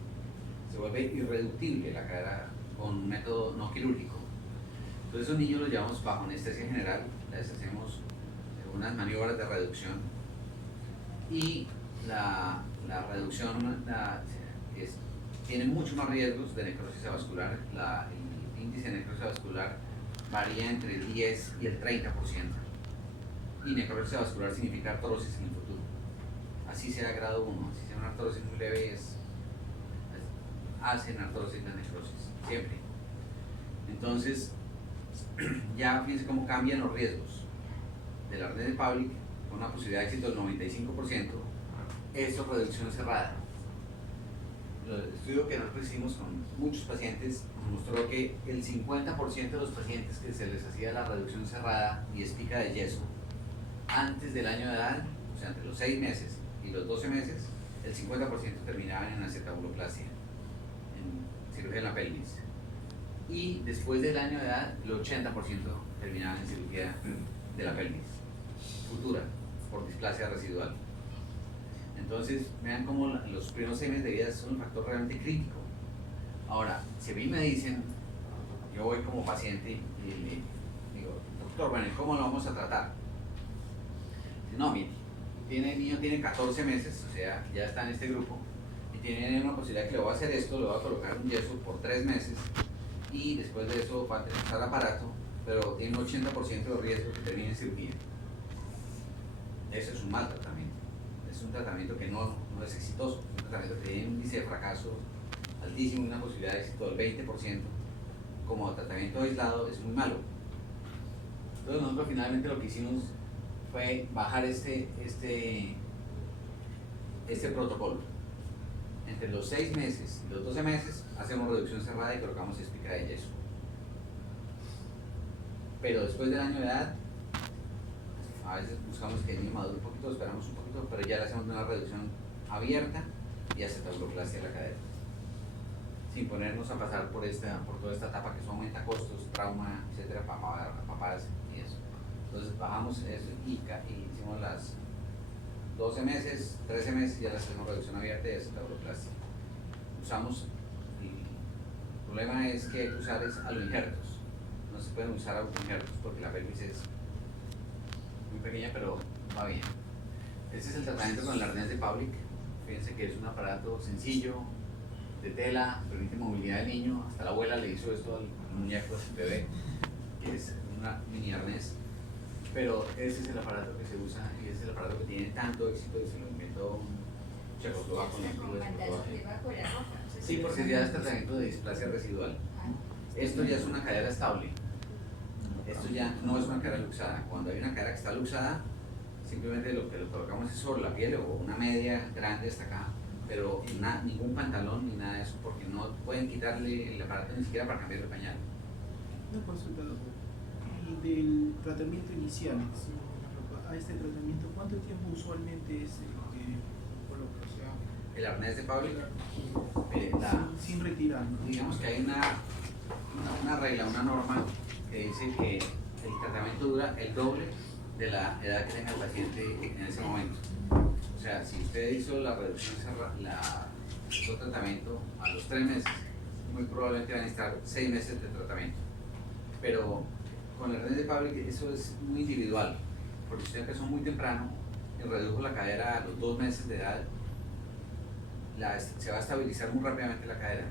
Se vuelve irreductible la cadera con un método no quirúrgico. Entonces esos niños los llevamos bajo anestesia general, les hacemos unas maniobras de reducción y la reducción tiene mucho más riesgos de necrosis vascular. El índice de necrosis vascular varía entre el 10 y el 30%. Y necrosis vascular significa artrosis en el futuro. Así sea grado 1, así sea una artrosis muy leve, hacen artrosis la necrosis, siempre. Entonces, ya fíjense cómo cambian los riesgos del arnés de Pauli con una posibilidad de éxito del 95%. Esto es reducción cerrada. El estudio que nosotros hicimos con muchos pacientes nos mostró que el 50% de los pacientes que se les hacía la reducción cerrada y espica de yeso antes del año de edad, o sea, entre los 6 meses y los 12 meses, el 50% terminaban en acetabuloplasia, en cirugía en la pelvis. Y después del año de edad, el 80% terminaban en cirugía de la pelvis futura por displasia residual. Entonces, vean cómo los primeros 6 meses de vida son un factor realmente crítico. Ahora, si a mí me dicen, yo voy como paciente y le digo, doctor, bueno, ¿cómo lo vamos a tratar? No, mire, el niño tiene 14 meses, o sea, ya está en este grupo, y tiene una posibilidad que le voy a hacer esto, le voy a colocar un yeso por 3 meses, y después de eso va a tener que usar aparato, pero tiene un 80% de riesgo que termine en cirugía. Eso es un mal tratamiento. Es un tratamiento que no es exitoso, es un tratamiento que tiene un índice de fracaso altísimo y una posibilidad de éxito del 20%. Como tratamiento aislado es muy malo. Entonces nosotros finalmente lo que hicimos fue bajar este protocolo. Entre los 6 meses y los 12 meses hacemos reducción cerrada y colocamos espica de yeso. Pero después del año de edad, a veces buscamos que el niño madure un poquito, esperamos un poquito, pero ya le hacemos una reducción abierta y acetabuloplastia de la cadera. Sin ponernos a pasar por toda esta etapa que eso aumenta costos, trauma, etcétera, papás y eso. Entonces bajamos eso y hicimos las 12 meses, 13 meses, ya le hacemos reducción abierta y acetabuloplastia. Usamos, el problema es que hay que usar aloinjertos. No se pueden usar autoinjertos porque la pelvis es muy pequeña, pero va bien. Este es el tratamiento con el arnés de Paulik. Fíjense que es un aparato sencillo, de tela, permite movilidad del niño. Hasta la abuela le hizo esto al muñeco, al bebé, que es una mini arnés. Pero ese es el aparato que se usa y es el aparato que tiene tanto éxito y se lo inventó un checoslovaco. Sí, porque ya es tratamiento de displasia residual. Esto ya es una cadera estable. Esto ya no es una cadera luxada. Cuando hay una cadera que está luxada, simplemente lo que lo colocamos es sobre la piel o una media grande hasta acá, pero ningún pantalón ni nada de eso, porque no pueden quitarle el aparato ni siquiera para cambiar el pañal. Una consulta, doctor. Y del tratamiento inicial, a este tratamiento, ¿cuánto tiempo usualmente es el que coloca? O sea, El arnés de Pavlik, Sin retirar, ¿no? digamos que hay una regla, una norma que dice que el tratamiento dura el doble de la edad que tenga el paciente en ese momento. O sea, si usted hizo la reducción, hizo tratamiento a los 3 meses, muy probablemente van a necesitar 6 meses de tratamiento. Pero con el arnés de Pavlik eso es muy individual, porque usted empezó muy temprano y redujo la cadera a los 2 meses de edad, se va a estabilizar muy rápidamente la cadera.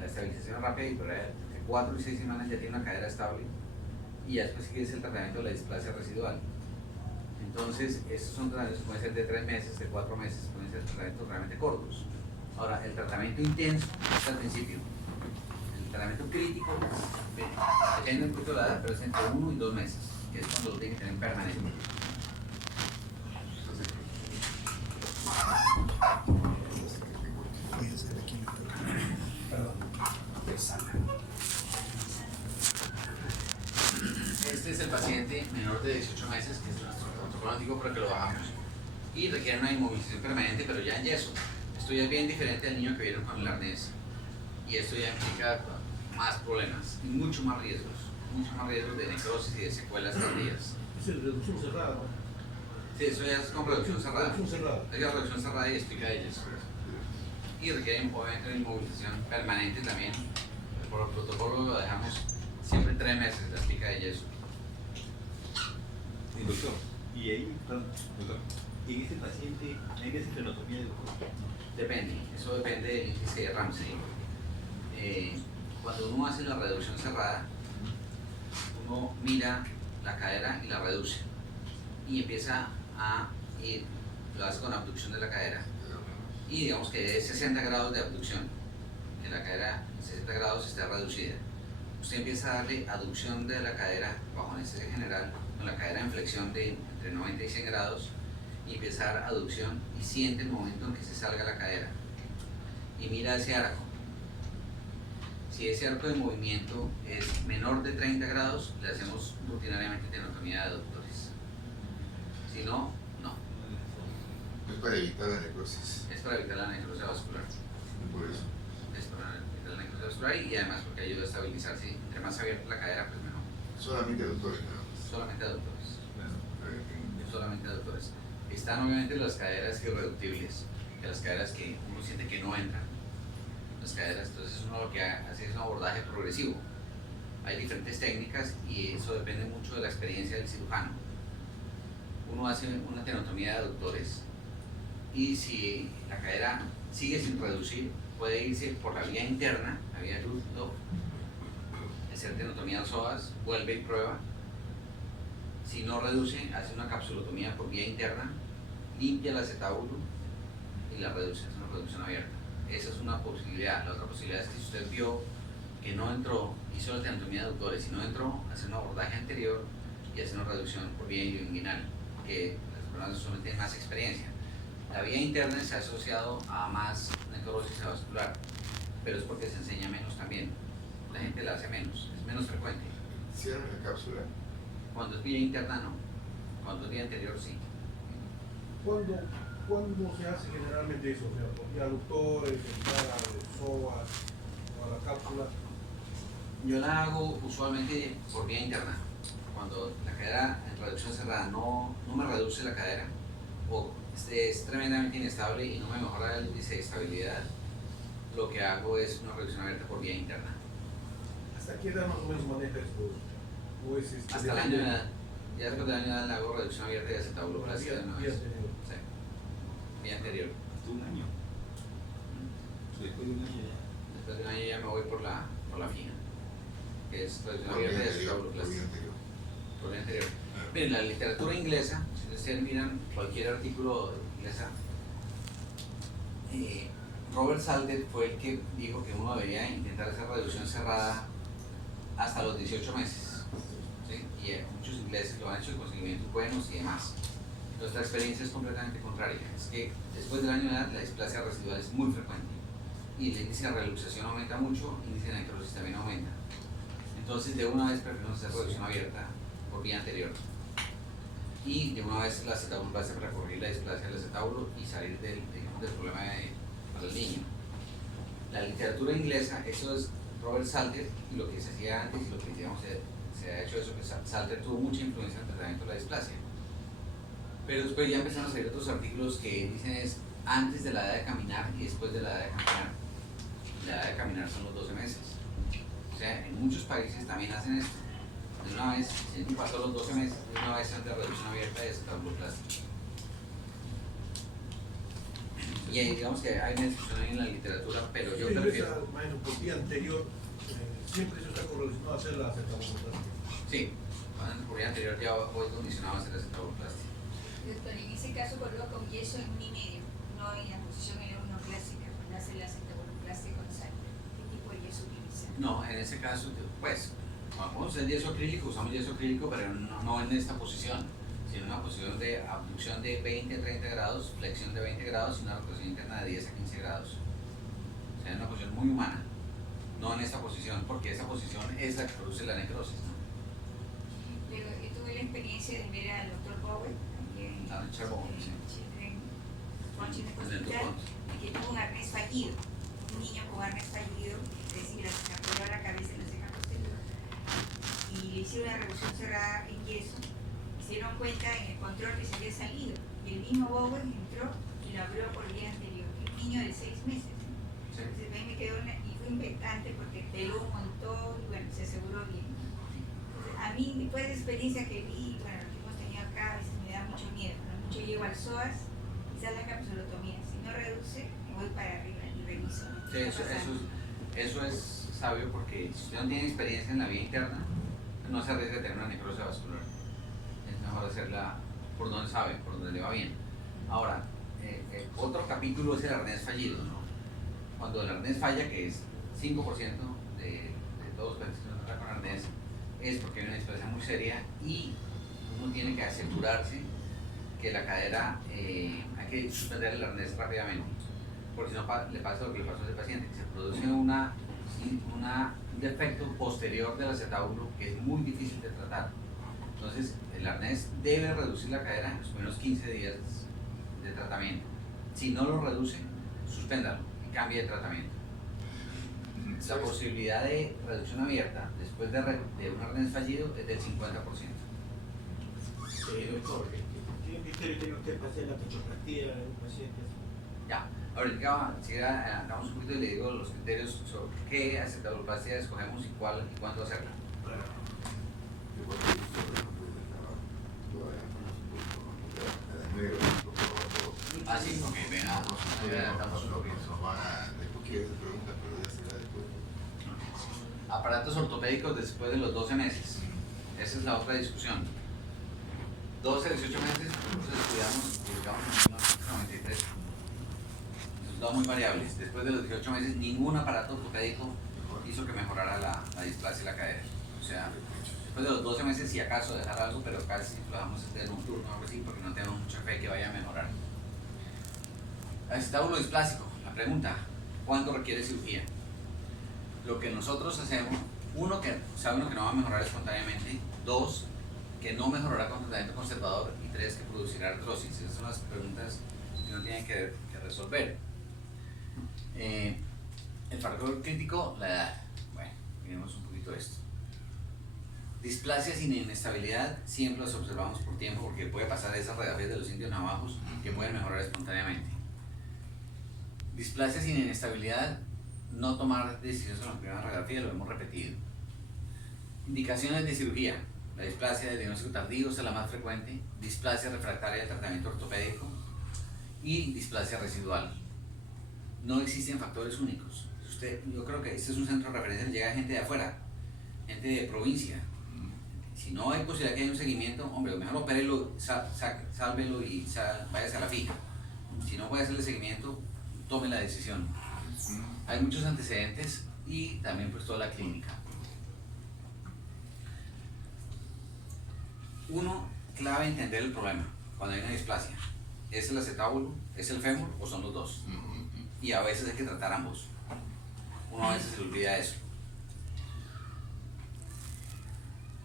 La estabilización es rápida y por ahí, entre 4 y 6 semanas ya tiene una cadera estable y ya después sigue el tratamiento de la displasia residual. Entonces, estos son tratamientos que pueden ser de 3 meses, de 4 meses, pueden ser tratamientos realmente cortos. Ahora, el tratamiento intenso es al principio. El tratamiento crítico, depende un poquito de la edad, pero es entre 1 y 2 meses, que es cuando lo tienen que tener permanente. Este es el paciente menor de 18 meses, que es nuestro protocolo antiguo, pero que lo bajamos. Y requiere una inmovilización permanente, pero ya en yeso. Esto ya es bien diferente al niño que vieron con el arnés. Y esto ya implica más problemas y mucho más riesgos de necrosis y de secuelas tardías. Es reducción cerrada, ¿no? Sí, eso ya es con reducción cerrada. Reducción cerrada. Es la reducción cerrada y explica de yeso. Y requiere obviamente una inmovilización permanente también. Por el protocolo lo dejamos siempre 3 meses la explica de yeso. Sí, doctor, y ahí, perdón, doctor, en este paciente hay desesperatonomía del cuerpo. Depende, eso depende del índice de Ramsey. Cuando uno hace la reducción cerrada, uno mira la cadera y la reduce y empieza a ir, lo hace con abducción de la cadera y digamos que es 60 grados de abducción, que la cadera 60 grados está reducida. Usted empieza a darle aducción de la cadera bajo anestesia general, con la cadera en flexión de entre 90 y 100 grados, y empieza a dar aducción y siente el momento en que se salga la cadera. Y mira ese arco. Si ese arco de movimiento es menor de 30 grados, le hacemos rutinariamente tenotomía de aductores. Si no, no. Es para evitar la necrosis. Es para evitar la necrosis vascular. Por eso. Es para evitar la necrosis vascular y además porque ayuda a estabilizarse. Entre más abierta la cadera, pues mejor. Solamente doctores nada más. Solamente aductores. Claro. Solamente aductores. Están obviamente las caderas irreductibles, que las caderas que uno siente que no entran. Las caderas, entonces uno lo que hace es un abordaje progresivo. Hay diferentes técnicas y eso depende mucho de la experiencia del cirujano. Uno hace una tenotomía de aductores y si la cadera sigue sin reducir, puede irse por la vía interna, la vía lúcido, hacer tenotomía de psoas, vuelve y prueba. Si no reduce, hace una capsulotomía por vía interna, limpia el acetábulo y la reduce, es una reducción abierta. Esa es una posibilidad. La otra posibilidad es que si usted vio que no entró, hizo la tenotomía de aductores y no entró, hacer un abordaje anterior y hacer una reducción por vía inguinal, que las personas usualmente tienen más experiencia. La vía interna se ha asociado a más necrosis vascular, pero es porque se enseña menos también. La gente la hace menos, es menos frecuente. Cierran la cápsula. Cuando es vía interna no, cuando es vía anterior sí. ¿Cuándo se hace generalmente eso? O sea, por vía aductores, entrada de psoas o a la cápsula. Yo la hago usualmente por vía interna. Cuando la cadera en reducción cerrada no me reduce la cadera o es tremendamente inestable y no me mejora el índice de estabilidad, lo que hago es una reducción abierta por vía interna. ¿Hasta qué edad más o menos maneja esto? ¿O es Hasta el año de edad. Ya después del año de edad le hago reducción abierta y acetabuloplastia de una vez. Sí. Vía anterior. Hasta un año. Después de un año ya. Después de un año ya me voy por la fija, que es reducción Por vía abierta y anterior. Por acetabuloplastia. vía anterior. Por vía anterior. Miren, la literatura inglesa, si ustedes miran cualquier artículo inglesa, Robert Salter fue el que dijo que uno debería intentar esa reducción cerrada hasta los 18 meses. ¿Sí? Y muchos ingleses lo han hecho con seguimientos buenos y demás. Nuestra experiencia es completamente contraria. Es que después del año de edad la displasia residual es muy frecuente y el índice de reluxación aumenta mucho, el índice de necrosis también aumenta. Entonces, de una vez preferimos hacer reducción abierta por vía anterior. y de una vez la acetabuloplastia para corregir la displasia del acetábulo y salir del problema para el niño. La literatura inglesa, eso es Robert Salter, y lo que se hacía antes y lo que digamos, se ha hecho eso, que Salter tuvo mucha influencia en el tratamiento de la displasia. Pero después ya empezaron a salir otros artículos que dicen es antes de la edad de caminar y después de la edad de caminar. La edad de caminar son los 12 meses. O sea, en muchos países también hacen esto. De una vez, si pasó los 12 meses, de una vez se de reducción abierta de acetabuloplastia. Y ahí, digamos que hay una discusión ahí en la literatura, pero yo prefiero... Bueno, por día anterior, siempre eso está correlacionado a hacer la acetabuloplastia. Sí, por día anterior ya voy condicionado a hacer la acetabuloplastia. Doctor, en ese caso coloca un yeso en 1,5, no en la posición L1 clásica, cuando hace la acetabuloplastia con sal. ¿Qué tipo de yeso utiliza? No, en ese caso, pues, vamos a usar yeso acrílico, usamos yeso acrílico, pero no en esta posición, sino en una posición de abducción de 20 a 30 grados, flexión de 20 grados y una rotación interna de 10 a 15 grados. O sea, en una posición muy humana, no en esta posición, porque esa posición es la que produce la necrosis, ¿no? Yo tuve la experiencia de ver al doctor Bowen, Ah, en Charbon, sí. Conchita En el Hospital, Dupont. que tuvo un arnés fallido, un niño con arnés fallido, es decir, se fracturó la cabeza en la ceja posterior, y le hicieron una revolución cerrada en yeso, y se dieron cuenta en el control que se había salido, y el mismo Bowen entró y lo abrió por el día anterior, un niño de 6 meses. Sí. Entonces ahí me quedó y fue impactante porque peló un montón y bueno, se aseguró bien. Entonces, a mí, después de esa experiencia que vi, bueno, lo que hemos tenido acá, a veces me da mucho miedo, ¿no? Mucho llego al psoas, quizás la capsulotomía, si no reduce, me voy para arriba y reviso. Sí, eso es sabio porque si usted no tiene experiencia en la vía interna, no se arriesga a tener una necrosis vascular. Es mejor hacerla por donde sabe, por donde le va bien. Ahora, otro capítulo es el arnés fallido, ¿no? Cuando el arnés falla, que es 5% de todos los pacientes que no tratan con arnés, es porque hay una displasia muy seria y uno tiene que asegurarse que la cadera, hay que suspender el arnés rápidamente, porque si no le pasa lo que le pasó a ese paciente, que se produce un defecto posterior del acetábulo que es muy difícil de tratar. Entonces, el arnés debe reducir la cadera en los primeros 15 días de tratamiento. Si no lo reduce, suspéndalo y cambie de tratamiento. La posibilidad de reducción abierta después de un arnés fallido es del 50%. Doctor, ¿Qué criterio tiene usted para hacer la pechoplastía en un paciente? Ya, ahorita damos un poquito y le digo los criterios sobre qué acetabuloplastia escogemos y cuándo hacerla. Yo cuando he visto los nombres del trabajo, todavía no las puedo Ah, sí, ok, venga, adelantamos un poquito. Después quiero hacer preguntas, pero ya será después. Aparatos ortopédicos después de los 12 meses. Esa es la otra discusión. 12 a 18 meses, nosotros estudiamos, publicamos en 1993, resultados muy variables. Después de los 18 meses, ningún aparato ortopédico hizo que mejorara la displasia y la cadera. O sea, después de los 12 meses, si acaso dejar algo, pero casi lo dejamos en un turno o algo así, porque no tenemos mucha fe que vaya a mejorar. Acetábulo displásico, la pregunta, ¿cuánto requiere cirugía? Lo que nosotros hacemos, uno, que sabe uno que no va a mejorar espontáneamente, dos, que no mejorará con tratamiento conservador, y tres, que producirá artrosis. Esas son las preguntas que uno tiene que resolver. El factor crítico, la edad. Bueno, miremos un poquito esto. Displasia sin inestabilidad siempre las observamos por tiempo porque puede pasar esas radiografías de los indios navajos que pueden mejorar espontáneamente. Displasia sin inestabilidad, no tomar decisiones en la primera radiografía, lo hemos repetido. Indicaciones de cirugía. La displasia de diagnóstico tardío es la más frecuente, displasia refractaria de tratamiento ortopédico y displasia residual. No existen factores únicos. Yo creo que este es un centro de referencia, llega gente de afuera, gente de provincia. Si no hay posibilidad que haya un seguimiento, hombre, mejor opérelo, sálvelo y váyase a la fija. Si no puede hacerle seguimiento, tome la decisión. Hay muchos antecedentes y también pues toda la clínica. Uno, clave entender el problema cuando hay una displasia. ¿Es el acetábulo? ¿Es el fémur? ¿O son los dos? Y a veces hay que tratar ambos. Uno a veces se le olvida eso.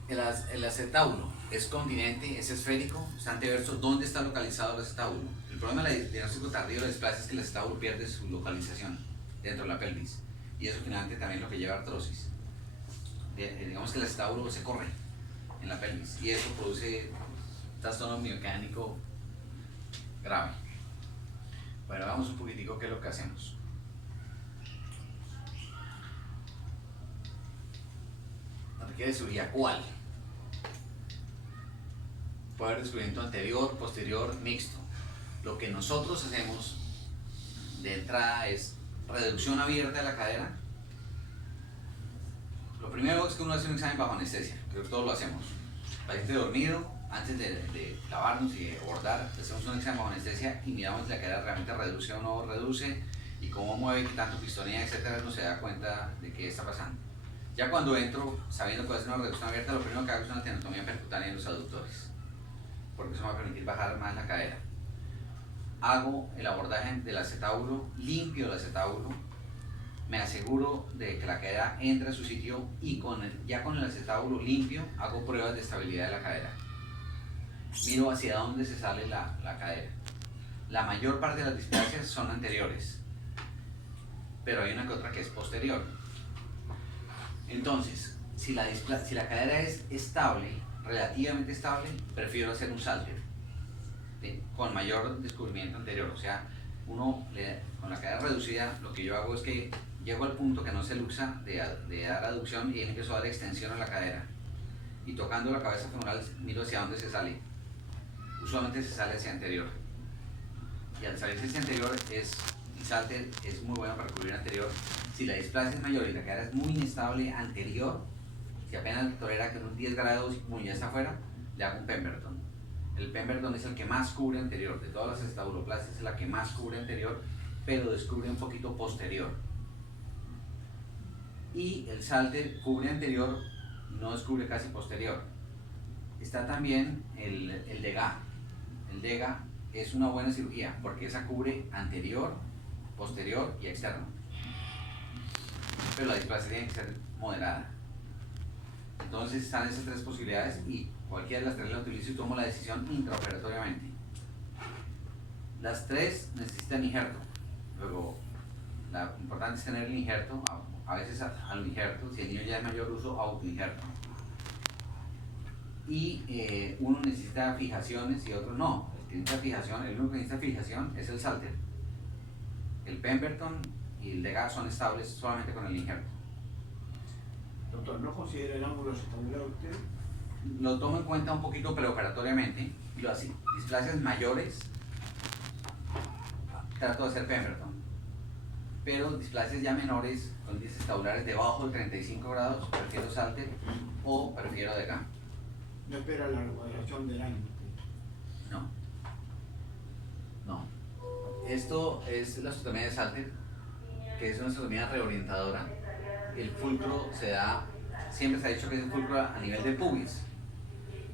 El acetábulo es continente, es esférico, es anteverso. ¿Dónde está localizado el acetábulo? El problema del diagnóstico tardío de la displasia es que el acetábulo pierde su localización dentro de la pelvis. Y eso finalmente también es lo que lleva a artrosis. Digamos que el acetábulo se corre en la pelvis y eso produce trastorno biomecánico grave. Bueno, vamos un poquitico qué es lo que hacemos. Requiere cirugía ¿cuál? Poder de descubrimiento anterior, posterior, mixto. Lo que nosotros hacemos de entrada es reducción abierta de la cadera. Lo primero es que uno hace un examen bajo anestesia, creo que todos lo hacemos. Paciente dormido, antes de lavarnos y de abordar, hacemos un examen bajo anestesia y miramos si la cadera realmente reduce o no reduce y cómo mueve, qué tanto pistonea, etcétera, uno se da cuenta de qué está pasando. Ya cuando entro, sabiendo que voy a hacer una reducción abierta, lo primero que hago es una tenotomía percutánea en los aductores, porque eso me va a permitir bajar más la cadera. Hago el abordaje del acetábulo, limpio el acetábulo, me aseguro de que la cadera entre a su sitio y ya con el acetábulo limpio hago pruebas de estabilidad de la cadera. Miro hacia dónde se sale la cadera. La mayor parte de las displasias son anteriores, pero hay una que otra que es posterior. Entonces, si la cadera es estable, relativamente estable, prefiero hacer un salter con mayor descubrimiento anterior. O sea, con la cadera reducida, lo que yo hago es que llego al punto que no se luxa de dar aducción y empiezo a dar extensión a la cadera. Y tocando la cabeza femoral, miro hacia dónde se sale. Usualmente se sale hacia anterior. Y al salirse hacia anterior, el salter es muy bueno para cubrir anterior. Si la displasia es mayor y la cadera es muy inestable anterior, si apenas tolera que unos 10 grados y como ya está afuera, le hago un Pemberton. El Pemberton es el que más cubre anterior, de todas las estabuloplastias es la que más cubre anterior, pero descubre un poquito posterior. Y el salter cubre anterior, no descubre casi posterior. Está también el DEGA. El DEGA es una buena cirugía porque esa cubre anterior, posterior y externo. Pero la displasia tiene que ser moderada. Entonces están esas tres posibilidades y cualquiera de las tres la utilizo y tomo la decisión intraoperatoriamente. Las tres necesitan injerto. Luego, lo importante es tener el injerto, a veces al injerto, si el niño ya es mayor uso, autoinjerto. Y uno necesita fijaciones y otro no. El único que necesita fijación es el salter. El Pemberton y el DEGA son estables solamente con el injerto. Doctor, ¿no considera el ángulo acetabular usted? Lo tomo en cuenta un poquito preoperatoriamente. Las displasias mayores trato de hacer Pemberton. Pero displasias ya menores, con índices estabulares debajo de 35 grados, prefiero salter o prefiero DEGA. No espera la recuperación del año. No. Esto es la osteotomía de salter, que es una osteotomía reorientadora. El fulcro siempre se ha dicho que es el fulcro a nivel del pubis,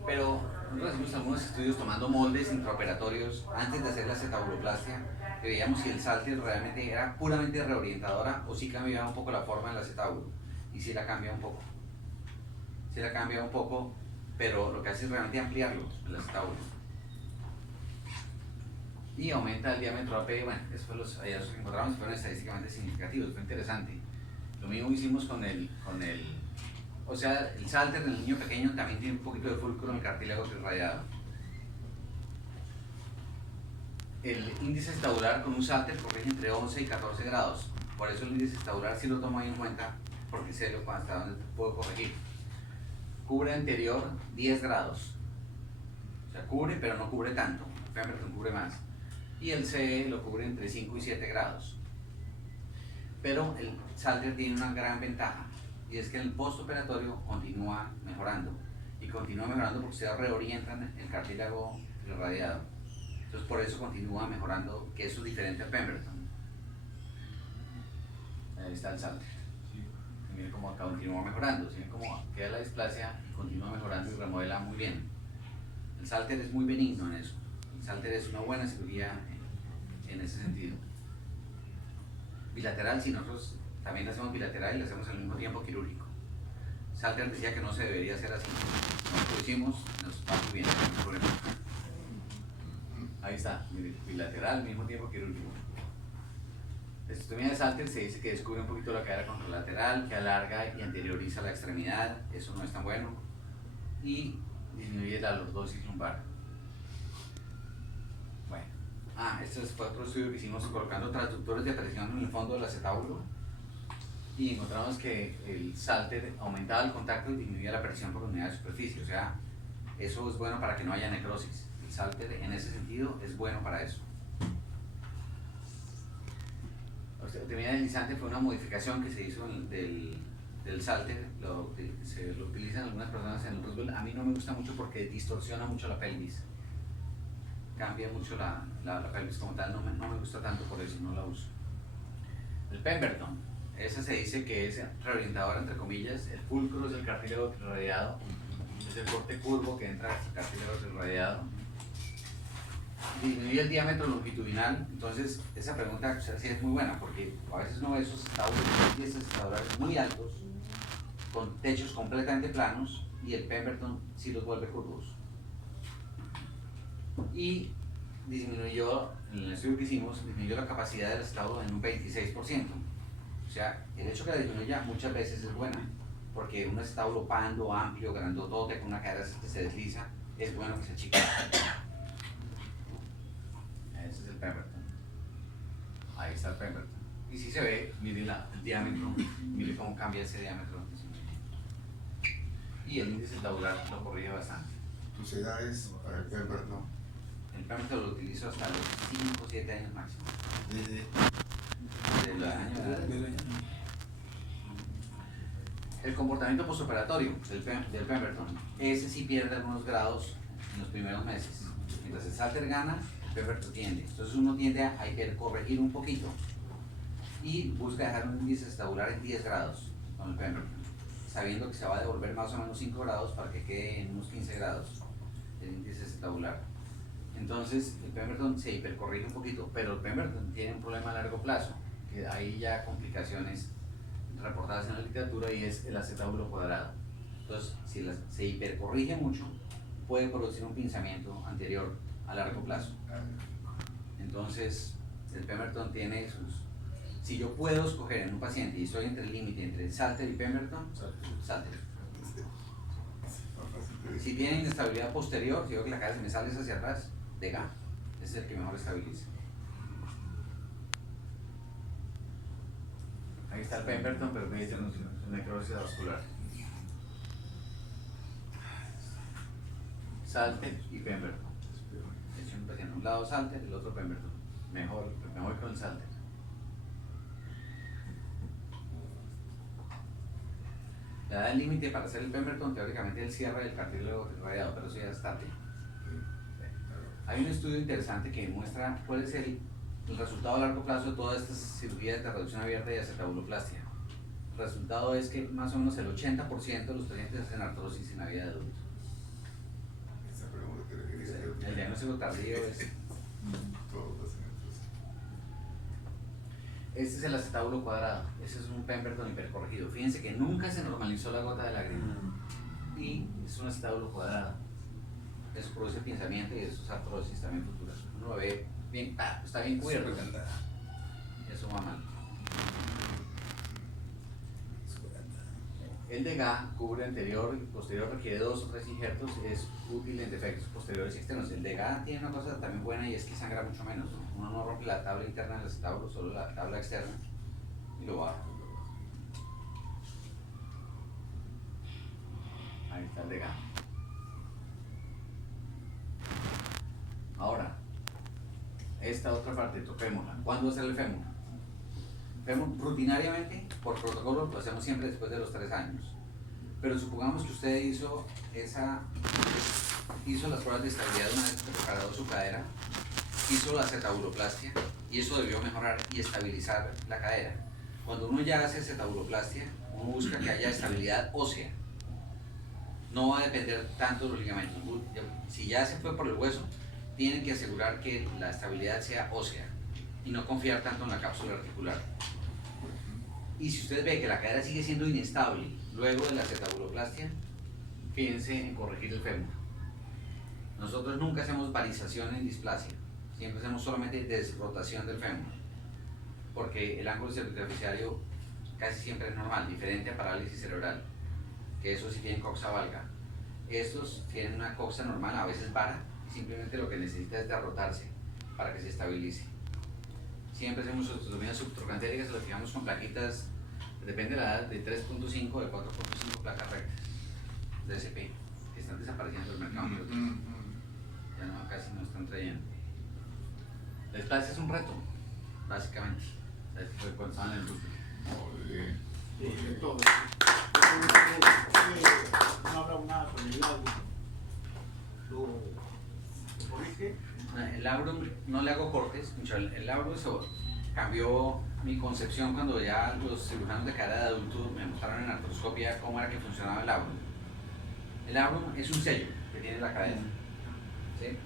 pero nosotros hicimos algunos estudios tomando moldes intraoperatorios antes de hacer la acetabuloplastia, que veíamos si el salter realmente era puramente reorientadora o si cambiaba un poco la forma del acetábulo, y si la cambia un poco. Pero lo que hace es realmente ampliarlo, el acetábulo. Y aumenta el diámetro AP. Bueno, eso fue los hallazgos que encontramos y fueron estadísticamente significativos, fue interesante. Lo mismo hicimos con el salter del niño pequeño también tiene un poquito de fulcro en el cartílago irradiado. El índice estabular con un salter corrige entre 11 y 14 grados. Por eso el índice estabular sí lo tomo ahí en cuenta, porque sé hasta dónde puedo corregir. Cubre anterior 10 grados. O sea, cubre, pero no cubre tanto. El Pemberton cubre más. Y el CE lo cubre entre 5 y 7 grados. Pero el salter tiene una gran ventaja, y es que en el postoperatorio continúa mejorando. Y continúa mejorando porque se reorientan el cartílago irradiado. Entonces por eso continúa mejorando, que eso es diferente al Pemberton. Ahí está el salter. Miren cómo acá continúa mejorando, miren cómo queda la displasia y continúa mejorando y remodela muy bien. El salter es muy benigno en eso. El salter es una buena cirugía en ese sentido. Bilateral, si nosotros también hacemos bilateral y lo hacemos al mismo tiempo quirúrgico. Salter decía que no se debería hacer así. Nosotros lo hicimos, nos va muy bien, no hay problema. Ahí está, mire, bilateral al mismo tiempo que el último. La estomía de Salter se dice que descubre un poquito la cadera contralateral, que alarga y anterioriza la extremidad, eso no es tan bueno, y disminuye la lordosis lumbar. Bueno, este fue otro estudio que hicimos colocando transductores de presión en el fondo del acetábulo y encontramos que el Salter aumentaba el contacto y disminuía la presión por unidad de superficie, o sea, eso es bueno para que no haya necrosis. El Salter en ese sentido es bueno para eso. La osteotomía deslizante fue una modificación que se hizo del Salter, se lo utilizan algunas personas en el Roosevelt. A mí no me gusta mucho porque distorsiona mucho la pelvis, cambia mucho la pelvis como tal, no me gusta tanto, por eso no la uso. El Pemberton, ese se dice que es reorientador entre comillas, el fulcro es el cartílago trirradiado, es el corte curvo que entra al cartílago trirradiado. Disminuye el diámetro longitudinal, entonces esa pregunta sí es muy buena porque a veces uno ve esos estabulares muy altos con techos completamente planos y el Pemberton sí los vuelve curvos. Y disminuyó, en el estudio que hicimos, disminuyó la capacidad del establo en un 26%. O sea, el hecho que la disminuya muchas veces es buena porque un establo pando, amplio, grandotote, con una cadera que se desliza, es bueno que se achique. Ese es el Pemberton. Ahí está el Pemberton. Y si se ve, mire el diámetro, mire cómo cambia ese diámetro. Y el índice tabular lo corrige bastante. ¿Tus edades para el Pemberton? El Pemberton lo utilizo hasta los 5 o 7 años máximo. Desde Del año de edad. El comportamiento postoperatorio del Pemberton, ese sí pierde algunos grados en los primeros meses. Mientras el Salter gana, el Pemberton tiende. Entonces uno tiende a hipercorregir un poquito y busca dejar un índice estabular en 10 grados con el Pemberton, sabiendo que se va a devolver más o menos 5 grados para que quede en unos 15 grados el índice estabular. Entonces el Pemberton se hipercorrige un poquito, pero el Pemberton tiene un problema a largo plazo, que hay ya complicaciones reportadas en la literatura y es el acetábulo cuadrado. Entonces, si se hipercorrige mucho, puede producir un pinzamiento anterior a largo plazo. Entonces, el Pemberton tiene sus... Si yo puedo escoger en un paciente y estoy entre el límite entre Salter y Pemberton, Salter. Si tiene inestabilidad posterior, si veo que la cara se me sale hacia atrás, Degas. Ese es el que mejor estabiliza. Ahí está el Pemberton, pero me dice necrosis vascular. Salter y Pemberton. Echen un paciente, un lado Salter y el otro Pemberton. Mejor con el Salter. La edad límite para hacer el Pemberton, teóricamente el cierre del cartílago radiado, pero eso ya es tarde. Hay un estudio interesante que muestra cuál es el resultado a largo plazo de todas estas cirugías de reducción abierta y acetabuloplastia. El resultado es que más o menos el 80% de los pacientes hacen artrosis en la vida de adulto. Esa pregunta que le quería hacer. El diagnóstico tardío es... Todos hacen artrosis. Este es el acetábulo cuadrado, ese es un Pemberton hipercorregido. Fíjense que nunca se normalizó la gota de lágrima y es un acetábulo cuadrado. Eso produce pinzamiento y eso es artrosis también futuras. Uno lo ve bien, está bien cubierto. Eso va mal. El Degas cubre anterior y posterior, requiere 2 o 3 injertos, es útil en defectos posteriores y externos. El Degas tiene una cosa también buena y es que sangra mucho menos, ¿no? Uno no rompe la tabla interna del acetábulo, solo la tabla externa y lo baja. Ahí está el Degas. Ahora, esta otra parte, toquémosla. ¿Cuándo hacer el fémur? Fémur rutinariamente, por protocolo, lo hacemos siempre después de los 3 años. Pero supongamos que usted hizo las pruebas de estabilidad una vez que preparó su cadera, hizo la acetabuloplastia y eso debió mejorar y estabilizar la cadera. Cuando uno ya hace acetabuloplastia, uno busca que haya estabilidad ósea. No va a depender tanto de los ligamentos. Si ya se fue por el hueso, tienen que asegurar que la estabilidad sea ósea y no confiar tanto en la cápsula articular. Y si usted ve que la cadera sigue siendo inestable luego de la acetabuloplastia, piense en corregir el fémur. Nosotros nunca hacemos barización en displasia, siempre hacemos solamente desrotación del fémur, porque el ángulo cervicotrapeziario casi siempre es normal, diferente a parálisis cerebral, que eso sí tienen coxa valga. Estos tienen una coxa normal, a veces vara, y simplemente lo que necesita es derrotarse para que se estabilice. Siempre hacemos osteotomías subtroncantéricas, lo fijamos con plaquitas, depende de la edad, de 3.5 de 4.5 placas rectas de SP, que están desapareciendo del mercado. Ya no, casi no están trayendo. La displasia es un reto, básicamente. Cuando estaban en el grupo. Joder. Todo. No habrá nada con el labrum. ¿Lo corrige? El labrum no le hago cortes. El labrum cambió mi concepción cuando ya los cirujanos de cadera de adulto me mostraron en artroscopia cómo era que funcionaba el labrum. El labrum es un sello que tiene la cadera. ¿Sí?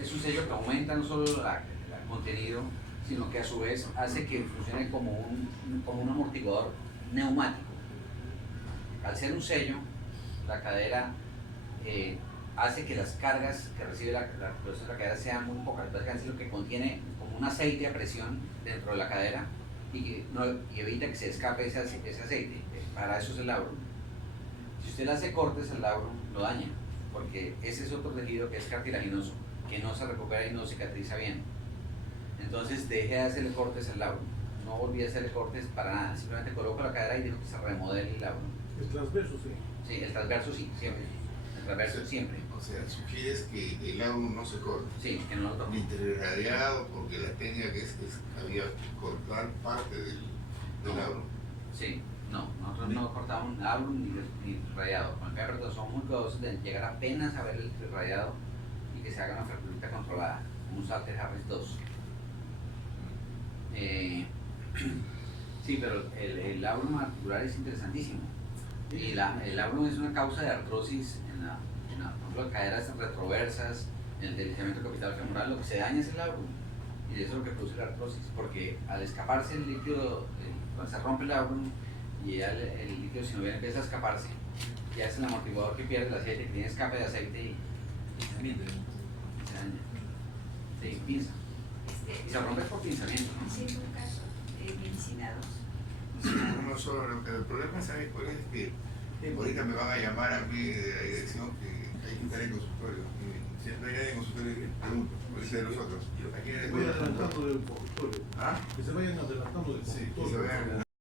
Es un sello que aumenta no solo el contenido, sino que a su vez hace que funcione como un amortiguador neumático. Al ser un sello, la cadera hace que las cargas que recibe la cadera sean muy pocas. Básicamente lo que contiene como un aceite a presión dentro de la cadera y evita que se escape ese aceite. Para eso es el labrum. Si usted le hace cortes al labrum, lo daña, porque ese es otro tejido que es cartilaginoso, que no se recupera y no cicatriza bien. Entonces dejé de hacerle cortes al labrum. No volví a hacerle cortes para nada. Simplemente coloco la cadera y dejo que se remodele el labrum. El transverso, sí. Sí, el transverso sí, siempre. El transverso siempre. O sea, sugieres que el labrum no se corte. Sí, que no lo toque. Ni interradiado, porque la técnica que había que cortar parte del labrum. Sí, no, nosotros no cortamos labrum ni rayado. Con el PRP somos muy cuidadosos de llegar apenas a ver el rayado y que se haga una fracturita controlada, un Salter Harris 2. Sí, pero el labrum articular es interesantísimo. Y el labrum es una causa de artrosis por ejemplo, caderas retroversas, en el deslizamiento capital femoral. Lo que se daña es el labrum, y eso es lo que produce la artrosis, porque al escaparse el líquido, cuando se rompe el labrum y ya el líquido sinovial empieza a escaparse, ya es el amortiguador que pierde el aceite, que tiene escape de aceite y se daña. Sí, pinza. Y se rompe por pinzamiento, ¿no? Haciendo un caso de medicina 2. Uno solo, el problema, ¿sabes cuál es? Que ahorita me van a llamar a mí de la dirección que hay que estar en consultorio. Y siempre hay nadie en consultorio y pregunto, por ese de los otros. ¿A quién Que les se vayan adelantando del consultorio. ¿Ah? Que se vayan adelantando del Sí, que se consultorio. vayan